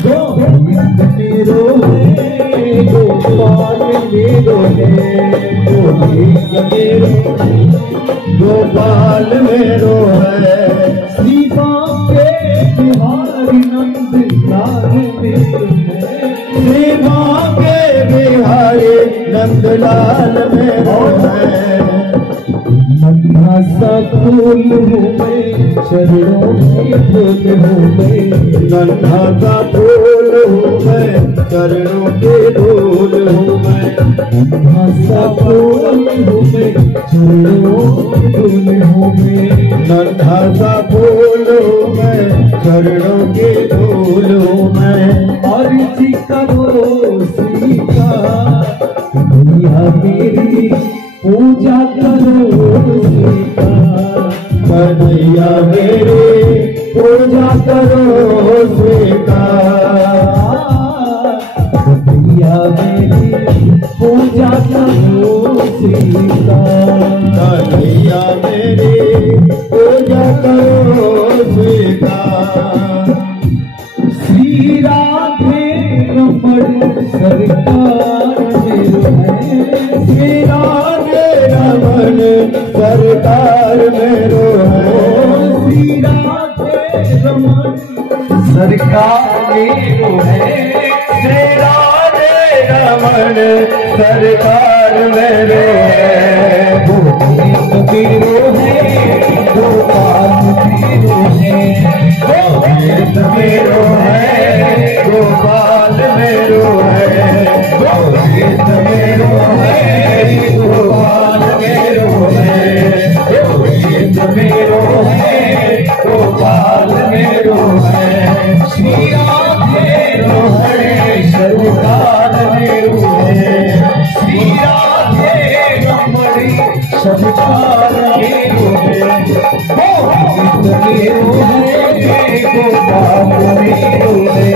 गोविंद मेरो है, गोपाल मेरो है, गोविंद मेरो है, गोपाल मेरो है, सीमा के बिहारी नंदलाल मेरो है, सीमा के बिहारी नंदलाल मेरो है। नन्हा सा फूल हूँ मैं, चरणों की धूल हूँ मैं, नन्हा सा फूल हूँ मैं, चरणों की धूल हूँ मैं, नन्हा सा फूल हूँ मैं, चरणों की धूल हूँ मैं, नन्हा सा फूल हूँ मैं, चरणों की धूल हूँ मैं। अर्जी करो स्वीकार, दुनिया मेरी पूजा करो स्वीकार, कन्हैया मेरी पूजा करो स्वीकार, दुनिया मेरी पूजा करो स्वीकार, कन्हैया मेरी पूजा करो स्वीकार। श्री राधे रमण सरकार मेरो है, श्री राधे रमण सरकार मेरो है, श्री राधे रमण सरकार मेरो है, श्री राधे रमण सरकार मेरो है। गोविंद मेरो है गोपाल मेरो है। गोविंद मेरो है गोपाल मेरो है। गोविंद मेरो है गोपाल मेरो है। गोविंद मेरो है गोपाल मेरो है। श्री राधे रमण सरकार मेरो है। श्री राधे रमण सरकार मेरो है। गोविंद मेरो है गोपाल मेरो है।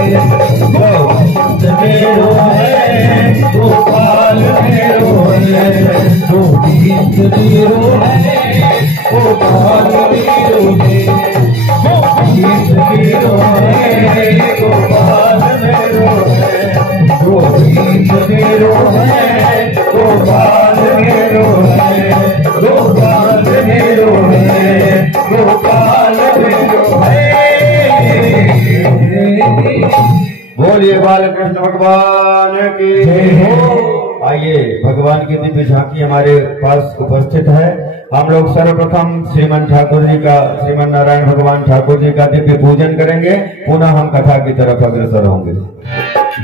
गोविंद मेरो है गोपाल मेरो है। गोविंद मेरो है गोपाल मेरो है। गोविंद मेरो है गोपाल मेरो है। गोविंद मेरो है गोपाल मेरो है। गोपाल मेरो है गोपाल मेरो है। बोलिए बालकृष्ण भगवान की जय हो। आइए, भगवान की दिव्य झांकी हमारे पास उपस्थित है। हम लोग सर्वप्रथम श्रीमन ठाकुर जी का, श्रीमन नारायण भगवान ठाकुर जी का दिव्य पूजन करेंगे, पुनः हम कथा की तरफ अग्रसर होंगे।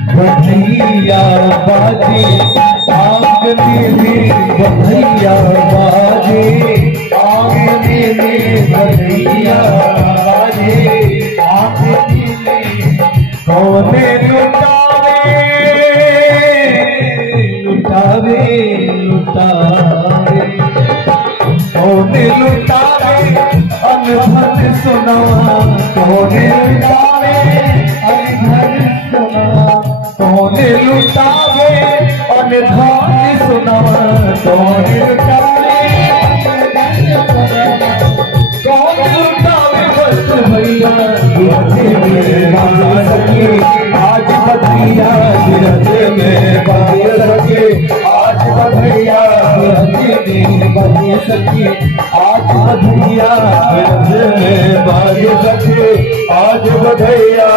बधैया बाजे आंगने में, बधैया बाजे आंगने में, बधैया बाजे आंगने में। कौने लुटावे लुटावे लुटावे, कौने लुटावे अनधन सुना, कौने लुटावे अनधन सुना, कौने लुटावे अनधन सुना, कौने लुटावे कौन लुटावे बस भैया गिरते में बाजे सके आज बधैया, गिरते में बाजे सके आज बधैया, गिरते में बाजे सके आज बधैया, गिरते में बाजे सके आज बधैया।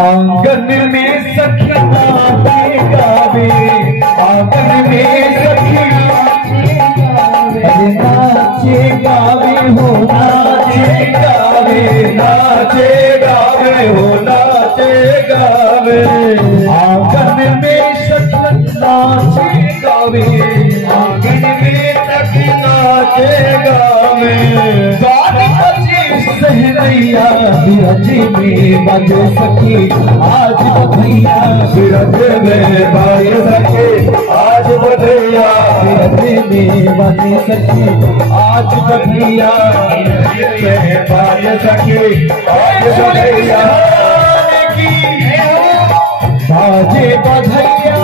आंगन में सखिया नाचे गावे, आंगन में सखिया नाचे गावे हो, नाचे गावे, नाचे गावे हो, नाचे गावे। आंगन में सखिया नाचे गावे, आंगन में सखिया नाचे गावे। सहनैया बिरज में बाजे सके आज बधैया, बिरज में बाजे सके आज बधैया, बिरज में बाजे सके आज बधैया, बिरज में बाजे सके आज बधैया। बाजे बधैया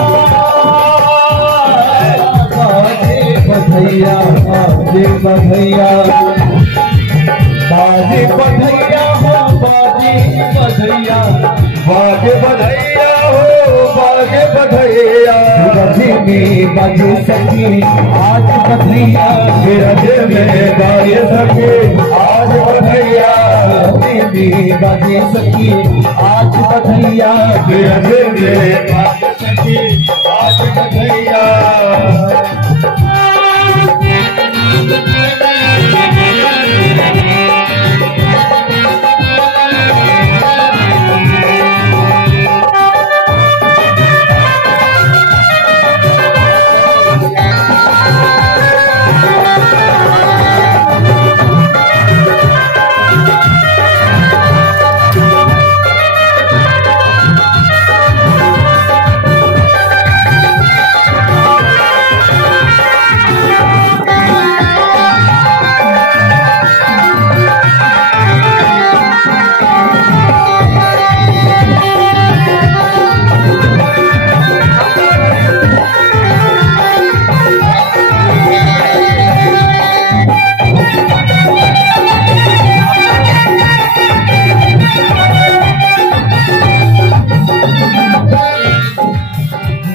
बाजे बधैया बाजे बधैया, बाजे बधैया हो बाजे बधैया, बाजे बधैया हो बाजे बधैया। बिरज में बाजे सके आज बधैया, बिरज में बाजे सके आज बधैया, बिरज में बाजे सके आज बधैया, बिरज में बाजे सके आज बधैया।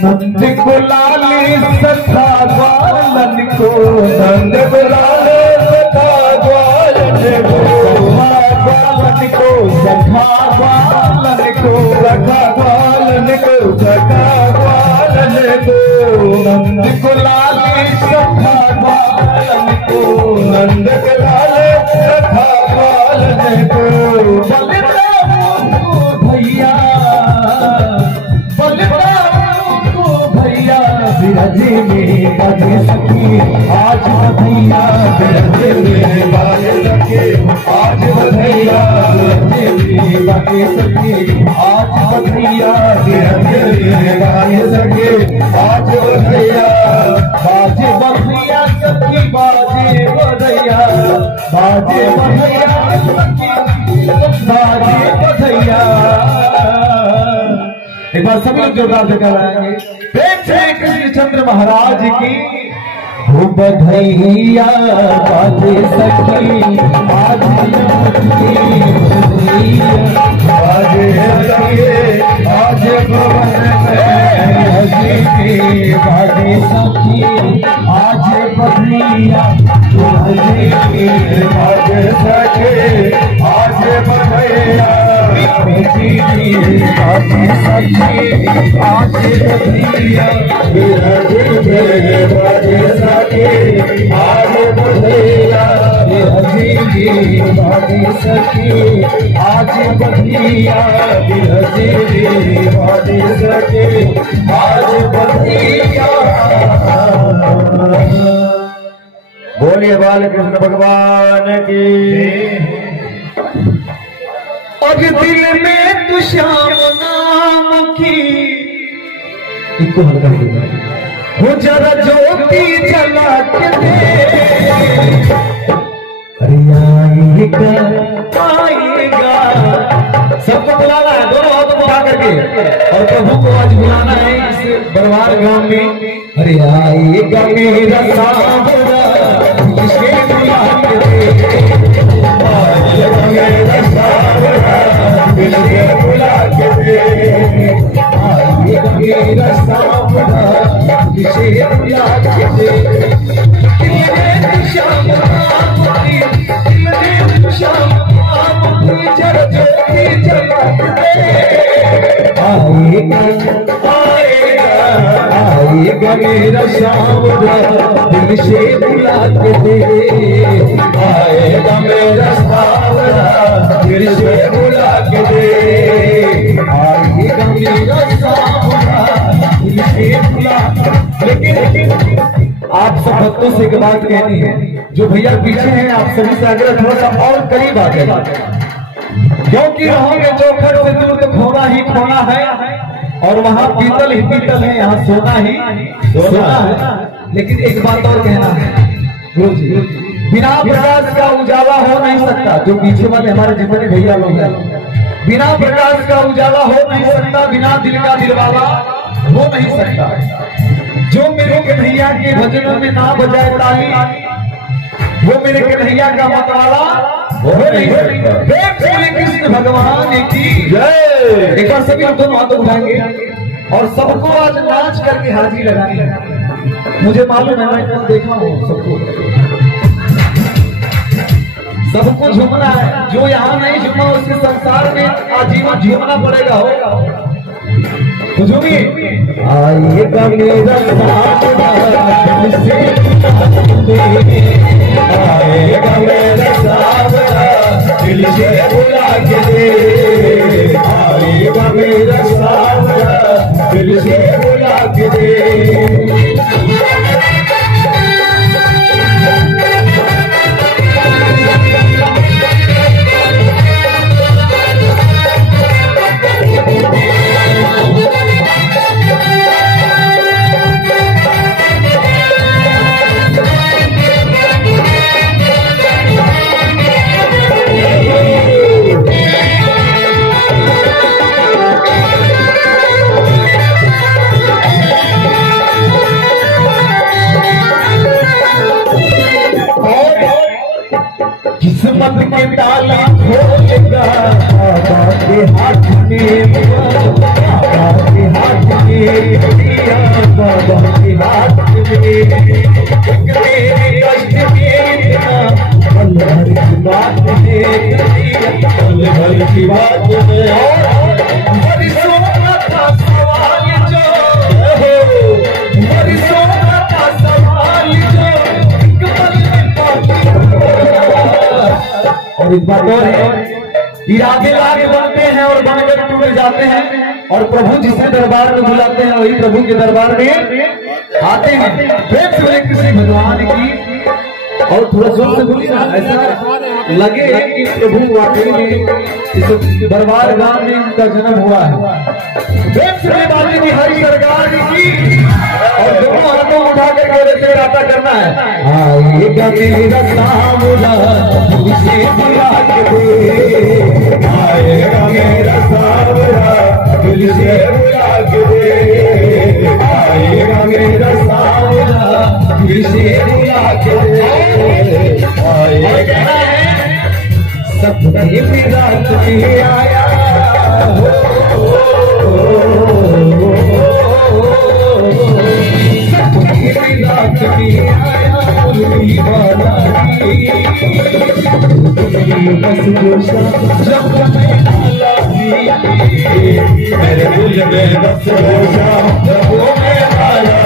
नंद गुलाली सखा ग्वालन को, नंद गुलाली सखा ग्वालन को, ग्वालन को सखा ग्वालन को, सखा ग्वालन को, सखा ग्वालन को, नंद गुलाली सखा ग्वालन को, नंद गुलाली सखा ग्वालन को, भैया बिरजे में बाजे सखी आज बधैया, बिरजे में बाजे सखी आज बधैया, बिरजे में बाजे सखी आज बधैया, बिरजे में बाजे सखी आज बधैया, बाजे बधैया सखी बाजे बधैया, बाजे बधैया सखी बाजे बधैया। एक बार सभी लोग जोरदार से कराएंगे। श्री कृष्णचंद्र महाराज की हो बधैया बाजे सखी आज बाजे सखी आज बाजे सखी आज बधैया, बाजे सखी आज बधैया, बाजे सखी आज बधैया, बाजे सखी आज बधैया, बाजे सखी आज बधैया, बाजे सखी आज बधैया। बोलिए बालकृष्ण भगवान की। और दिल में तू श्याम नाम की इनको हल्का हो जरा ज्योति जला के दे, अरे आएगा सबको बुलाना है, दोनों हाथ बुला करके, और प्रभु को आज बुलाना है इस बरवार गांव में। अरे आएगा मेरा सावरा इसे बुला के दे, आएगा मेरा सावरा इसे बुला के दे, आएगा मेरा सावरा इसे बुला के दे। श्याम श्याम जरा ज्योति जला के दे, आएगा मेरा सावरा दिल से बुला के दे, आएगा मेरा सावरा दिल से बुला के दे, आएगा मेरा सावरा दिल से बुला। लेकिन आप सब भक्तों से एक बात कहनी है, जो भैया पीछे हैं आप सभी से आग्रह थोड़ा सा और करीब आ जाए, क्योंकि रहोगे चौखट से दूर तो खोना ही खोना है, और वहाँ पीतल ही पीतल है, यहाँ सोना ही सोना है। लेकिन एक बात और कहना है गुरु जी, बिना प्रकाश का उजाला हो नहीं सकता। जो पीछे वाले हमारे जितने भैया लोग हैं, बिना प्रकाश का उजाला हो नहीं सकता, बिना दिल का दिलवाला हो नहीं सकता। जो मेरे कन्हैया के भजनों में ना बजाए ताली, वो मेरे कन्हैया का मतवाला हो नहीं सकता। श्री कृष्ण भगवान की जय। एक बार सभी लोग दोनों हाथ उठाएंगे और सबको आज नाच करके हाजिरी लगानी। मुझे मालूम है, मैं देखा हूँ सबको झूमना है। जो यहाँ नहीं झूमा उसके संसार में आजीवन झूमना पड़ेगा। होगा तो झूमिए। आएगा मेरा सावरा आएगा मेरा सावरा दिल से बुला के दे, आएगा मेरा सावरा दिल से बुला के दे। भूल भर की बात में बरसों का सवाल जो बरसों का सवाल जो और इस बात और है कि आगे आगे बढ़ते हैं और बनकर टूट जाते हैं और प्रभु जिसे दरबार में बुलाते हैं वही प्रभु के दरबार में आते हैं। प्रेम से कृष्ण भगवान की और थोड़ा जोर से बोलिए ना, ऐसा लगे कि प्रभु वाकई में इस दरबार गांव में उनका जन्म हुआ है। प्रेम से बातें की हरी सरकार की और दोनों हाथों उठा कर गोरे से राता करना है। आएगा मेरा सामना तुझे बुला के दे, आएगा मेरा सामना तुझे बुला के दे, आएगा मेरा सामना तुझे बुला के दे, आएगा सपने में रात में आया रात में आया बस जब मेरे दिल में बस वो मैं आया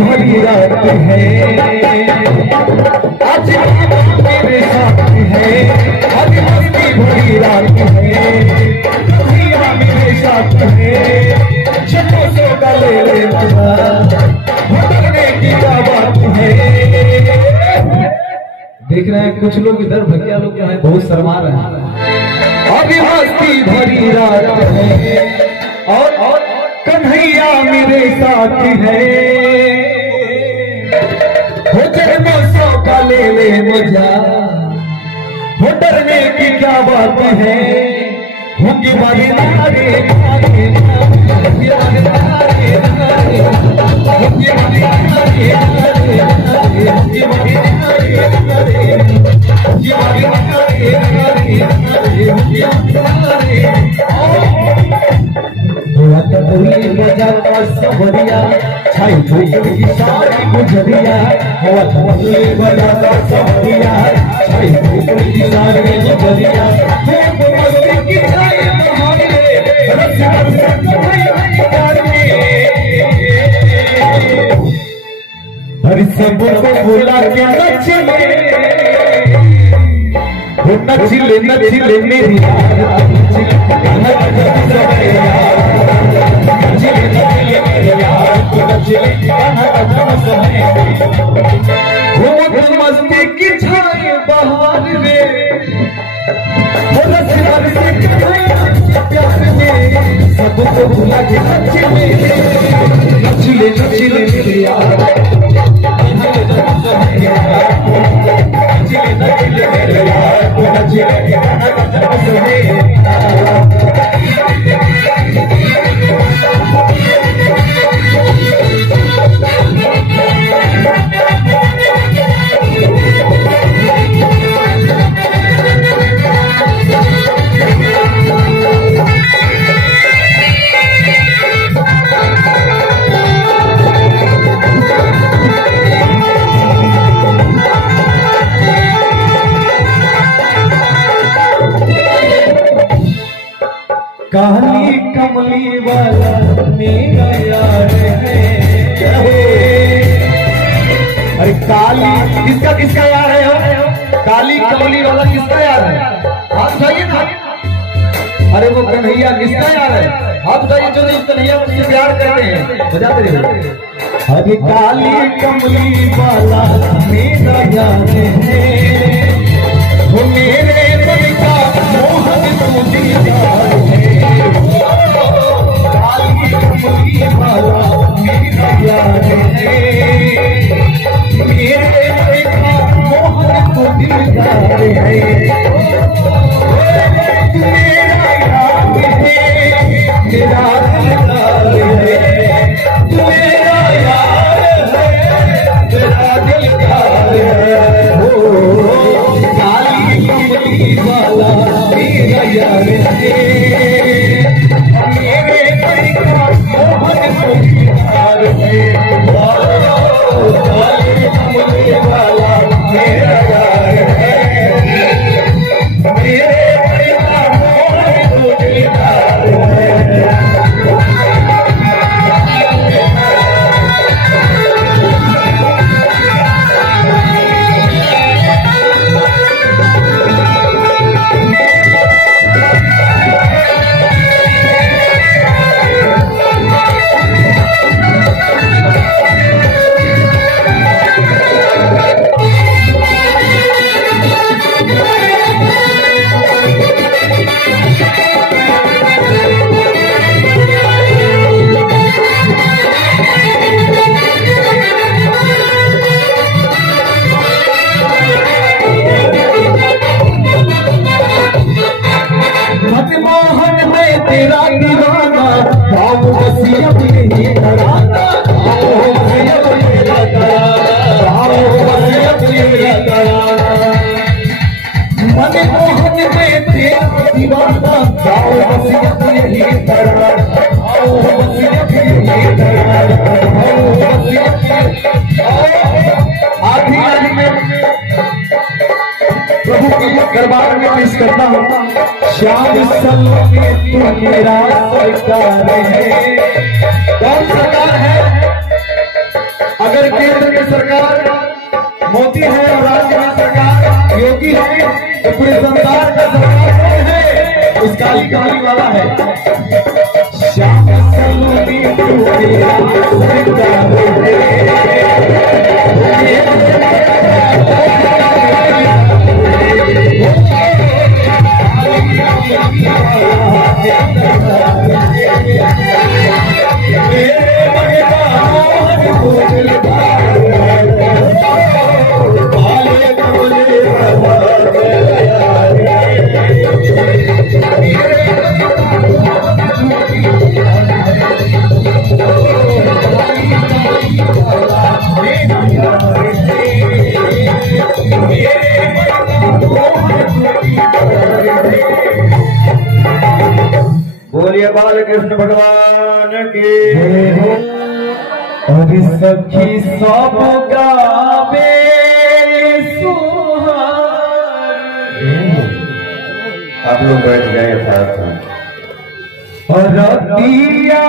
भरी रात है आज मेरे साथ है, आज मस्ती भरी रात है मेरे साथ है, चलो सो गले ले मजा की क्या बात है। देख रहे हैं कुछ लोग इधर भैया लोग जो है बहुत शर्मा रहे हैं। अभी मस्ती भरी रात है और कन्हैया मेरे साथ है, हो जन्म सौ का ले मजा, हो डरने की क्या बात है, होगी बारी नारे नारे नारे नारे सबरिया छाई की सारी गुजरिया बजाता सबरिया छाई की सारी गुजरिया हर सब को बुला के नचले नचले मेरी मस्ती की छाए बहार में प्यार में सबको भुला के नचले नचले मेरे यार काली कमली वाला मेरा यार है। अरे काली किसका किसका यार है हो? काली कमली वाला किसका यार है? हाथ उठाइए ना। अरे वो कन्हैया किसका यार है? हाथ उठाइए जो उस कन्हैया से प्यार करते हैं, बजाते रहिए। अरे काली कमली वाला मेरा यार है, वो मेरे मन का मोहन तू दीदार है। काली कमली वाला मेरा यार है, मेरे मन का मोहन तू दिलदार है, मेरा यार है, मेरा दिलदार है, मेरा यार है, मेरा दिलदार है। काली कमली वाला मेरा यार है, मेरे भाई का मोहन दिलदार है। काली कमली वाला मेरा यार है, मेरे भाई का मोहन दिलदार है। तेरा दीवाना भाव वसीयत यही कराना, भाव वसीयत यही कराना, भाव वसीयत यही कराना। मन मोहन में तेरा दीवाना भाव वसीयत यही कराना, भाव वसीयत यही कराना, भाव वसीयत आखिरी में प्रभु के दरबार में पेश करता हूँ। श्याम सलोनी तू मेरा सरकार है। कौन सरकार है? अगर केंद्र में सरकार मोदी है और राज्य में सरकार योगी है तो पूरे संसार का सरकार कौन है? उस काली कमली वाला है। श्याम सलोनी तू मेरा सरकार है। बोलिए बालकृष्ण भगवान की। और सखी सब गावे सुहार। आप लोग बैठ गए साथ साथ। और रतिया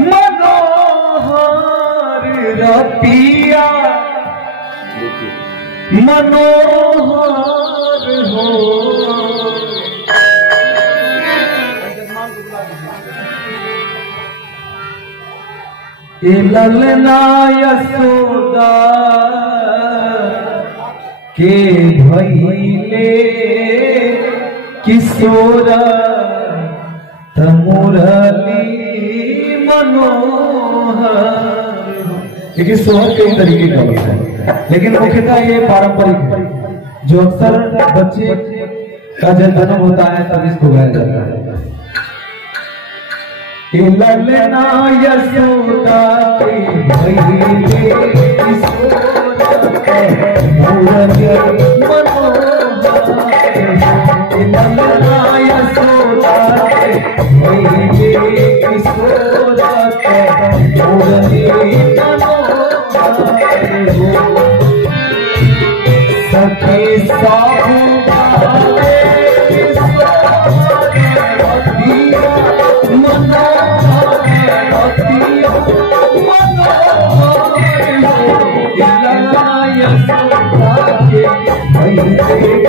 मनोहर, रतिया मनोहर हो। ललना यशोदा के भइले किशोर मुरली मनोहर। देखिए सोहर कई तरीके का होता है, लेकिन मुख्यतः ये पारंपरिक है जो अक्सर बच्चे का जब जन्म होता है तब इसको गाया जाता है। ललना यशोदा के भइले किशोर मुरली मनोहर। ललना यशोदा के भइले किशोर मुरली मनोहर। सखी साहू Hey,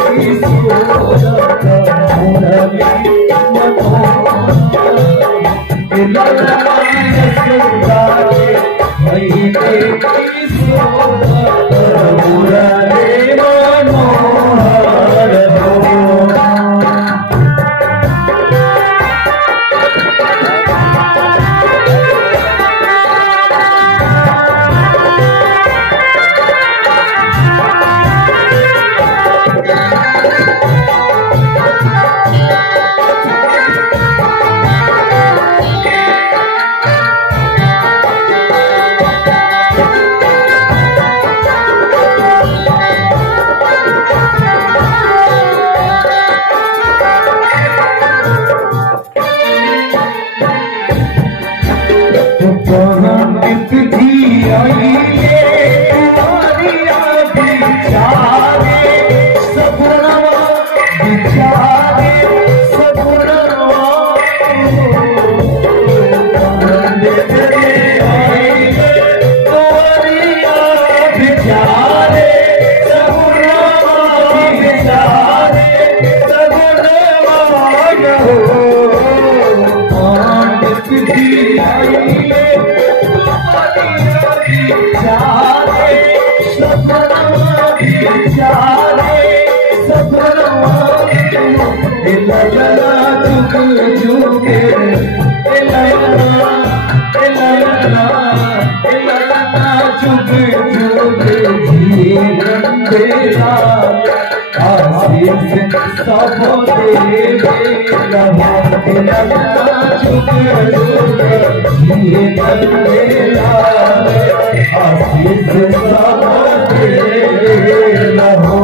चुग चुग जीवन तेरा आशीष सब तेरा चुग चुग जीवन तेरा आशीष सब तेरा हो।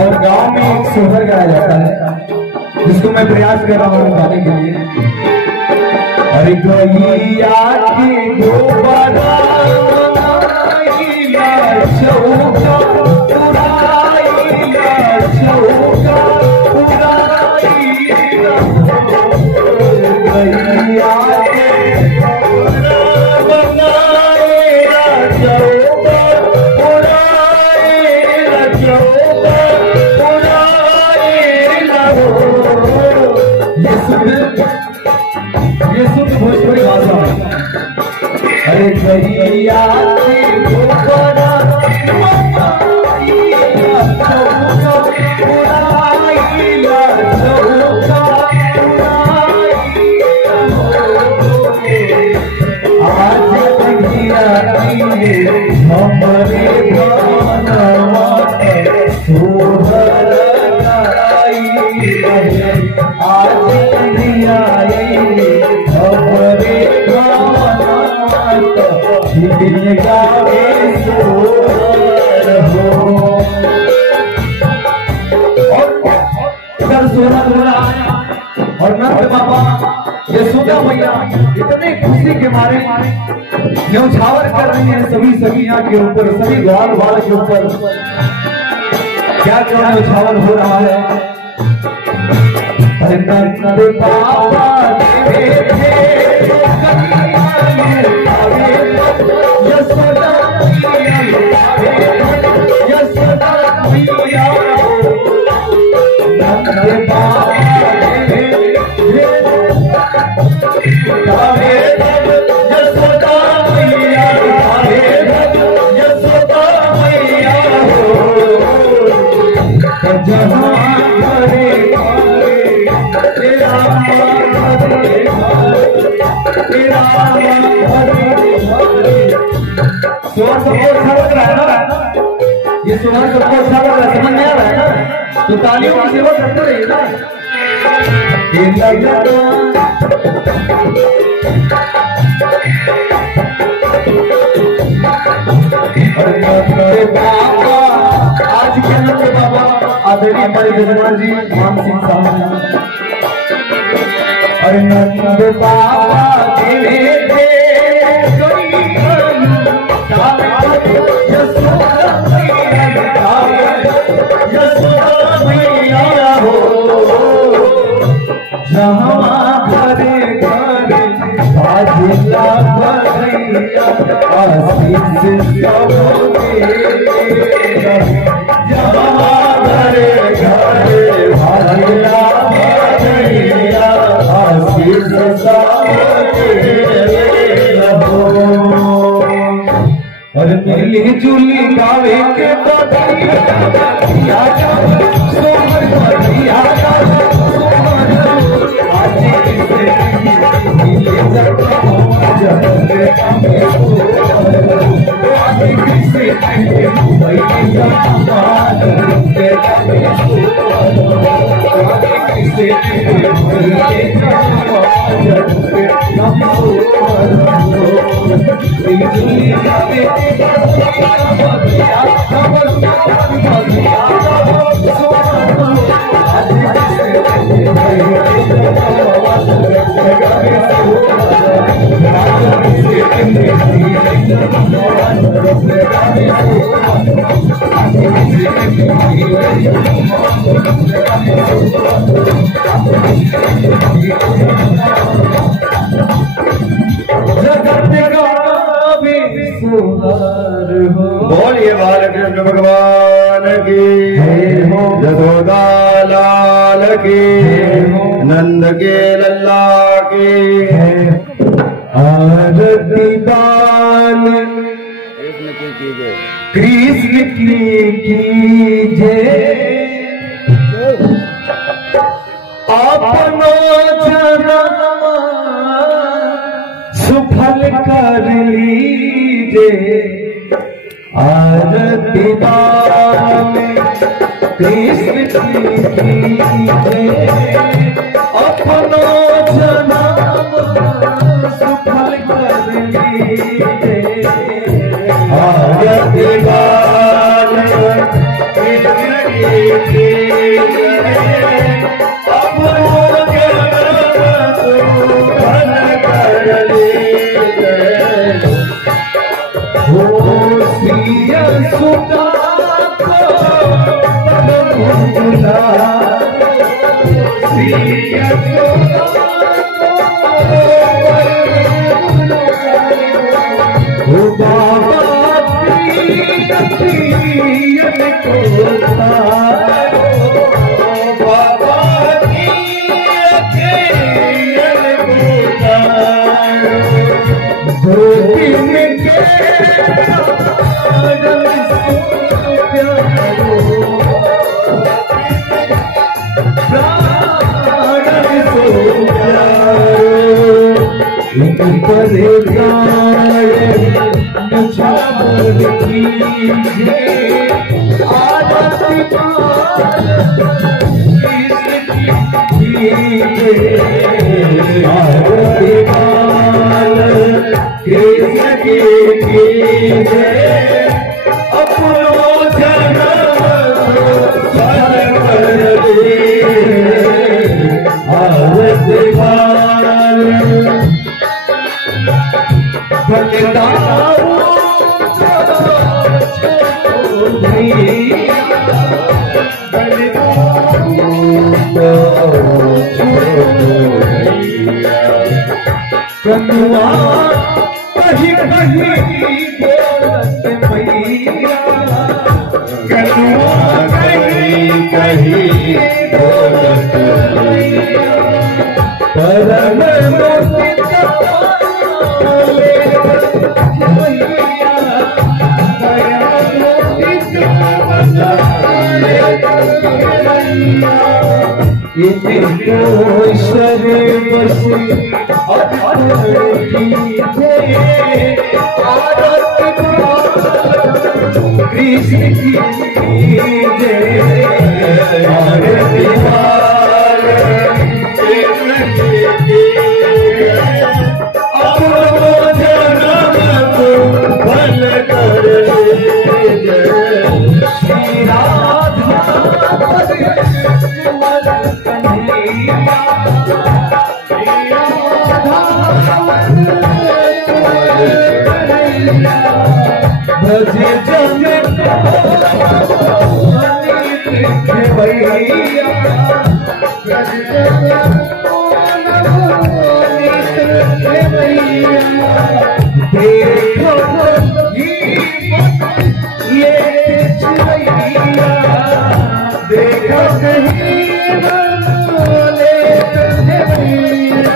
और गांव में एक सोहर गाया जाता है जिसको मैं प्रयास कर रहा हूँ गाने के लिए। अरे गैया के गोबरा चौका पुराइला चौका पुराइला गैया के बनाएला चौका पुराइला चौका ये सुन भोजपुरी भाषा। अरे गैया के गोबरा चौका पुराइला चौका आज गैया हमरे गानवा सोहर आज गैया हमरे गानवा गावे सोहर हो। और सोना बोला और नंद बाबा यशोदा मैया इतने खुशी के मारे न्यौछावर कर रही है सभी सखियां के ऊपर, सभी ग्वाल वाल के ऊपर। क्या क्या न्यौछावर हो रहा है। नंद बाबा यशोदा यशोदा मैया नंद बाबा यशोदा मैया यशोदा मैया जहाँ करे तेरा सुनार सबको अच्छा लग रहा है ना, ये सुनार सबको अच्छा लग रहा है, समझ में आ रहा है ना, तो तालियों की सेवा करते रहिए ना। बाबा आज के नंद बाबा आदरणीय हमारे जजमान जी मान सिंह साहब। अरे नंद बाबा यशोदा मैया हो घरे घरे बाजिला बधैया आशीष सब तेरा। घरे घरे बाजिला बधैया आशीष सब तेरा हो। और मिली जुली गावे के बधैया सोहर बधैया जगत गावे गुहार हो। बोलिए बालकृष्ण भगवान की, यशोदा लाल की, नंद के लल्ला की। आरती बाल कृष्ण की कीजिए, अपनो जन्म सुफल कर लीजिए। आरती बाल कृष्ण की कीजिए, अपनो जन्म सुफल कर लीजिए। आरती बाल कृष्ण की कीजिए, अपनो जन्म सुफल कर लीजिए। हो सिया सुता को बंधुला, सिया सुता को बाबा पियन को तारो, बाबा की अखियन को तारो। दो दिन के आदम सो प्यारो, प्राण सो प्यारो। इन पर नचार कीजिए, आरती बाल कृष्ण की कीजिए। आरती बाल कृष्ण की कीजिए, अपनो जन्म सुफल कर लीजिए। आरती बाल बलिदान कनुआ कहीं कहीं बोलत मैया, कनुआ कहीं कहीं बोलत मैया। परम मोती कृष्ण की श्री राधा भजे जन भैया, देखो ये चुरैया, देखो कहीं बोले भैया।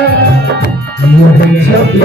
छवि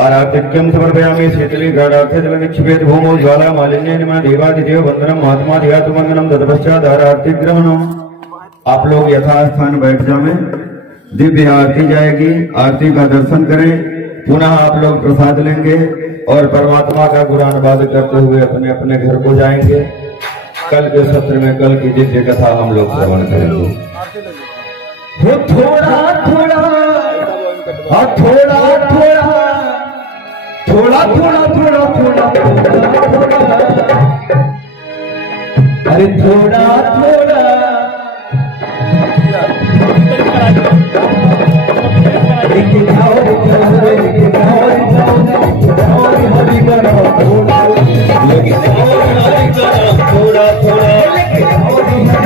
आराध्यक्यं समर्पयामि शीतली गाढ़ार्थे जल निक्षिपेत भूमौ ज्वाला मालिन्य नमः देवादिदेव वंदनम महात्मा ध्यातु वंदनम तत्पश्चात् आरती ग्रहणम। आप लोग यथास्थान बैठ जाएं, दिव्य आरती जाएगी, आरती का दर्शन करें, पुनः आप लोग प्रसाद लेंगे और परमात्मा का गुणानुवाद करते हुए अपने अपने घर को जाएंगे। कल के सत्र में कल की दिव्य कथा हम लोग श्रवण करेंगे। थोड़ा थोड़ा थोड़ा थोड़ा थोड़ा थोड़ा थोड़ा थोड़ा अरे थोड़ा थोड़ा लेके जाओ लेके जाओ हरि करो थोड़ा लेके जाओ हरि करो थोड़ा थोड़ा लेके जाओ हरि करो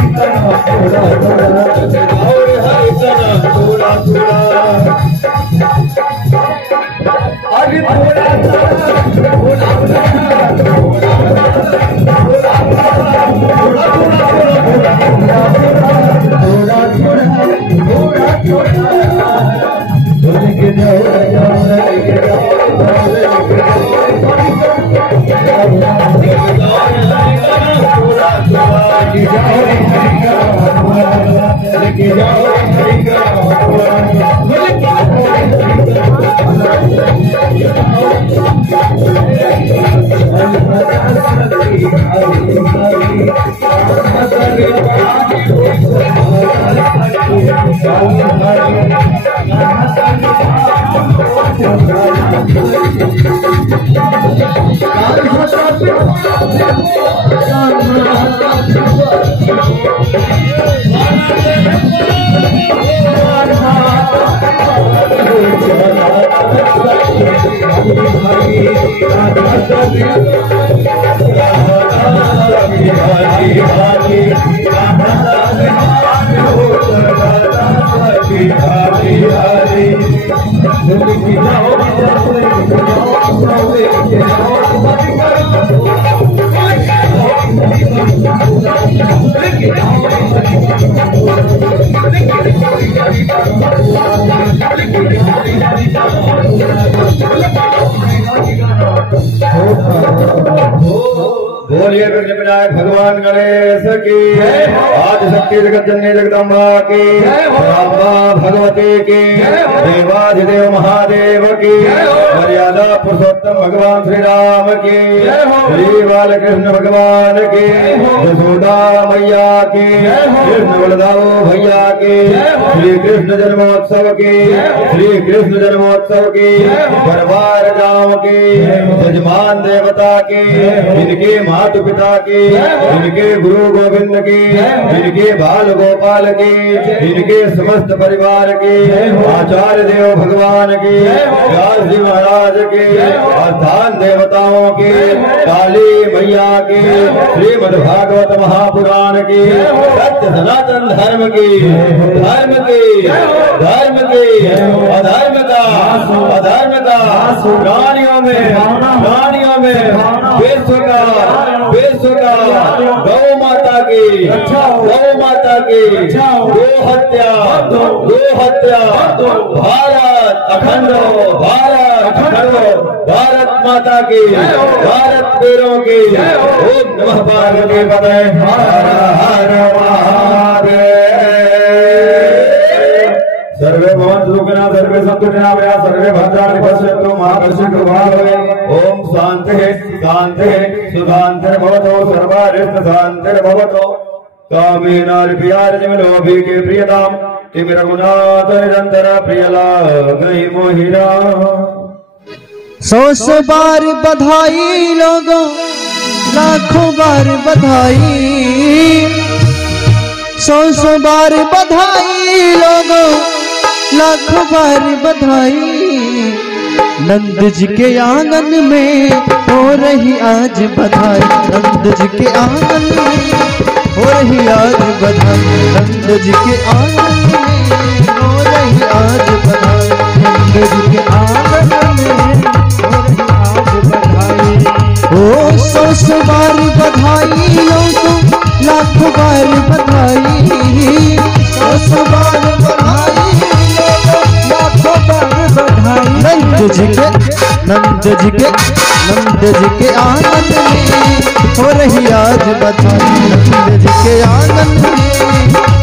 थोड़ा थोड़ा हरि करो थोड़ा थोड़ा अरे थोड़ा बोलिए विनायक भगवान गणेश की आज शक्ति जगत जननी जगदम्बा की अम्बा भगवती की देवाधिदेव महादेव की मर्यादा पुरुषोत्तम भगवान श्री राम की श्री बालकृष्ण भगवान की यशोदा मैया की कृष्ण बलदाव भैया की श्री कृष्ण जन्मोत्सव की श्री कृष्ण जन्मोत्सव की दरबार गांव की यजमान देवता की इनके माता पिता की इनके गुरु गोविंद की इनके बाल गोपाल की इनके समस्त परिवार की आचार्य देव भगवान की व्यास जी महाराज की स्थान देवताओं की काली मैया की श्रीमद् भागवत महापुराण की सत्य सनातन धर्म की अधर्म का प्राणियों में विश्व का गौ माता की गो हत्या भारत अखंड हो, भारत अखंड हो, भारत माता की, भारत वीरों की। ओम नमः पार्वती पतये, हर हर महादेव। सर्वे भवन्तु सुखिनः, सर्वे सन्तु निरामया, सर्वे भद्राणि पश्यन्तु मा कश्चित् दुःखभाग्। ओम शान्तिः शान्तिः सुशान्तिर्भवतु, सर्वारिष्टशान्तिर्भवतु। कामेनार्पियार्जमिलोभी के प्रियताम तिम रघुनाथ निरंतर प्रियलागहि मोहिरा। 100 बार बधाई लोगों, लाखों बार बधाई, 100 बार बधाई लोगों, लाखों बार बधाई। नंद जी के आंगन में हो रही आज बधाई, नंद जी के आंगन में हो रही आज बधाई, नंद जी के आंगन में हो रही आज बधाई, नंद जी के आंगन में हो रही आज बधाई। ओ 100 बार बधाई लोगों, लाखों बार बधाई, 100 बार बधाई लोगों, लाखों बार बधाई। नंद जी के आंगन में हो रही आज बधाई, नंद जी के आंगन में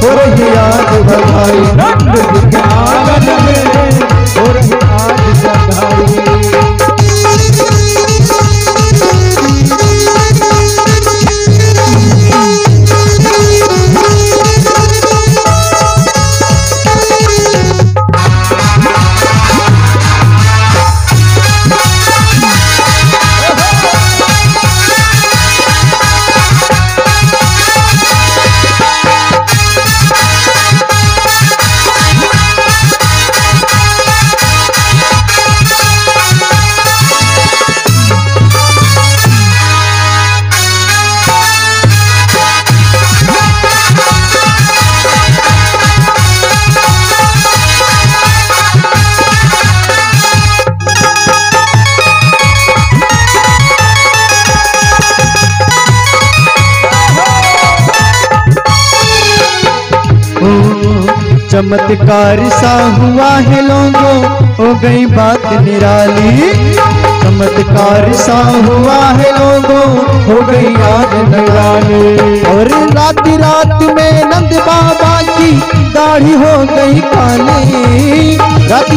हो रही आज बधाई, नंद जी के आंगन में हो रही आज बधाई। चमत्कार सा हुआ है लोगों, हो गई बात निराली, चमत्कार सा हुआ है लोगों, हो गई आज निराली। और रात में नंद बाबा की दाढ़ी हो गई काली,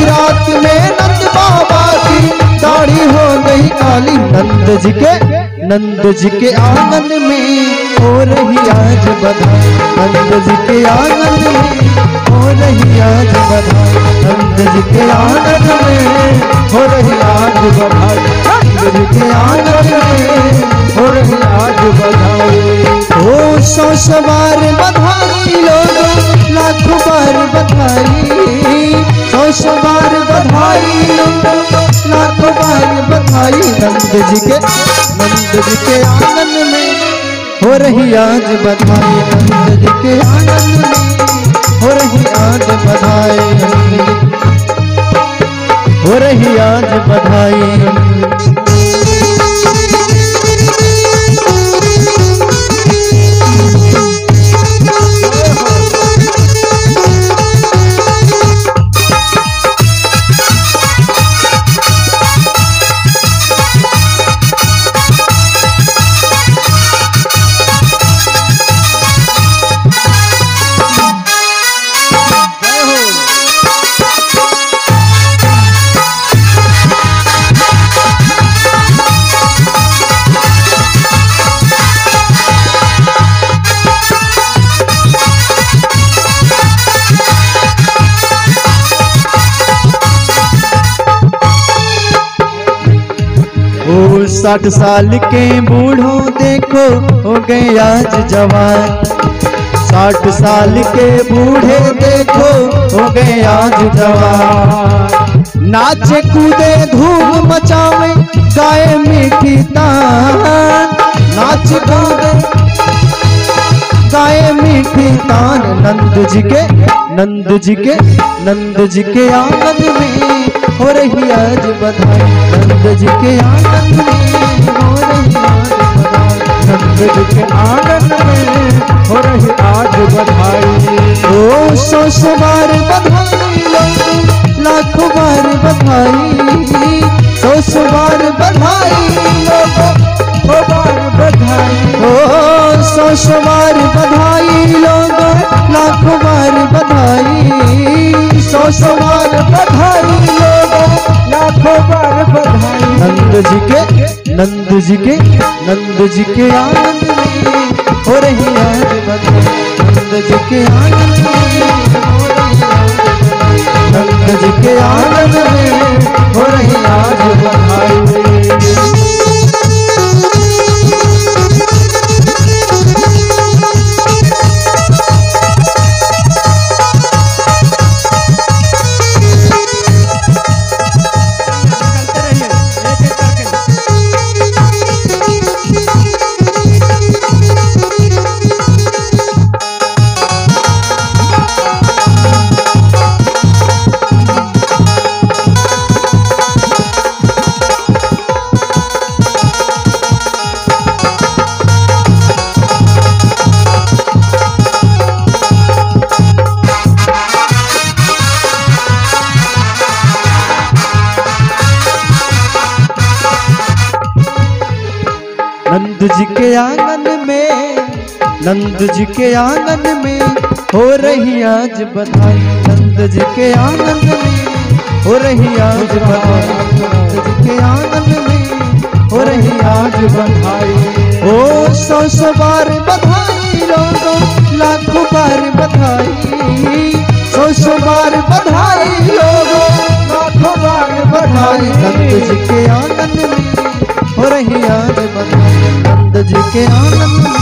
रात में नंद बाबा की दाढ़ी हो गई काली। नंद जी के आंगन में हो रही आज बधाई, नंद जी के आंगन में हो रही आज बधाई, नंद जी के आंगन में हो रही आज बधाई, नंद जी के आंगन में हो रही आज बधाई। ओ 100 बार बधाई लोगों, लाखों बार बधाई, 100 बार बधाई लोगों, लाखों बार बधाई। नंद जी के आंगन में हो रही आज बधाई, नंद जी के आंगन में हो रही आज बधाई, हो रही आज बधाई। ओ 60 साल के बूढ़ों देखो हो गए आज जवान, 60 साल के बूढ़े देखो हो गए आज जवान। नाचे कूदे धूम मचावे गाए मीठी तान, नाच कूदे गाए मीठी तान। नंद जी के आंगन में हो रही आज बधाई, नंद जी के आंगन में हो रही आज बधाई, नंद जी के आंगन में हो सौ बार बधाई लोगों, लाखों बार बधाई, सौ बार बधाई लोगों, सौ बार बधाई, ओ सौ बार बधाई लोगों, लाखों बार बधाई, सौ बार बधाई लोगों, लाखों बार बधाई। नंद जी के आनंद में हो रही आज बधाई, नंद जी के आनंद में, नंद जी के आनंद में हो रही आज बधाई। नंद जी के आंगन में, नंद जी के आंगन में हो रही आज बधाई, नंद जी के आंगन में हो रही आज बधाई, नंद जी के आंगन में हो रही आज बधाई। ओ सौ बार बधाई लोगों, लाखों बार बधाई, सौ बार बधाई लोगों, लाखों बार बधाई। नंद जी के आंगन में हो रही आज बधाई, नंद जी के आनंद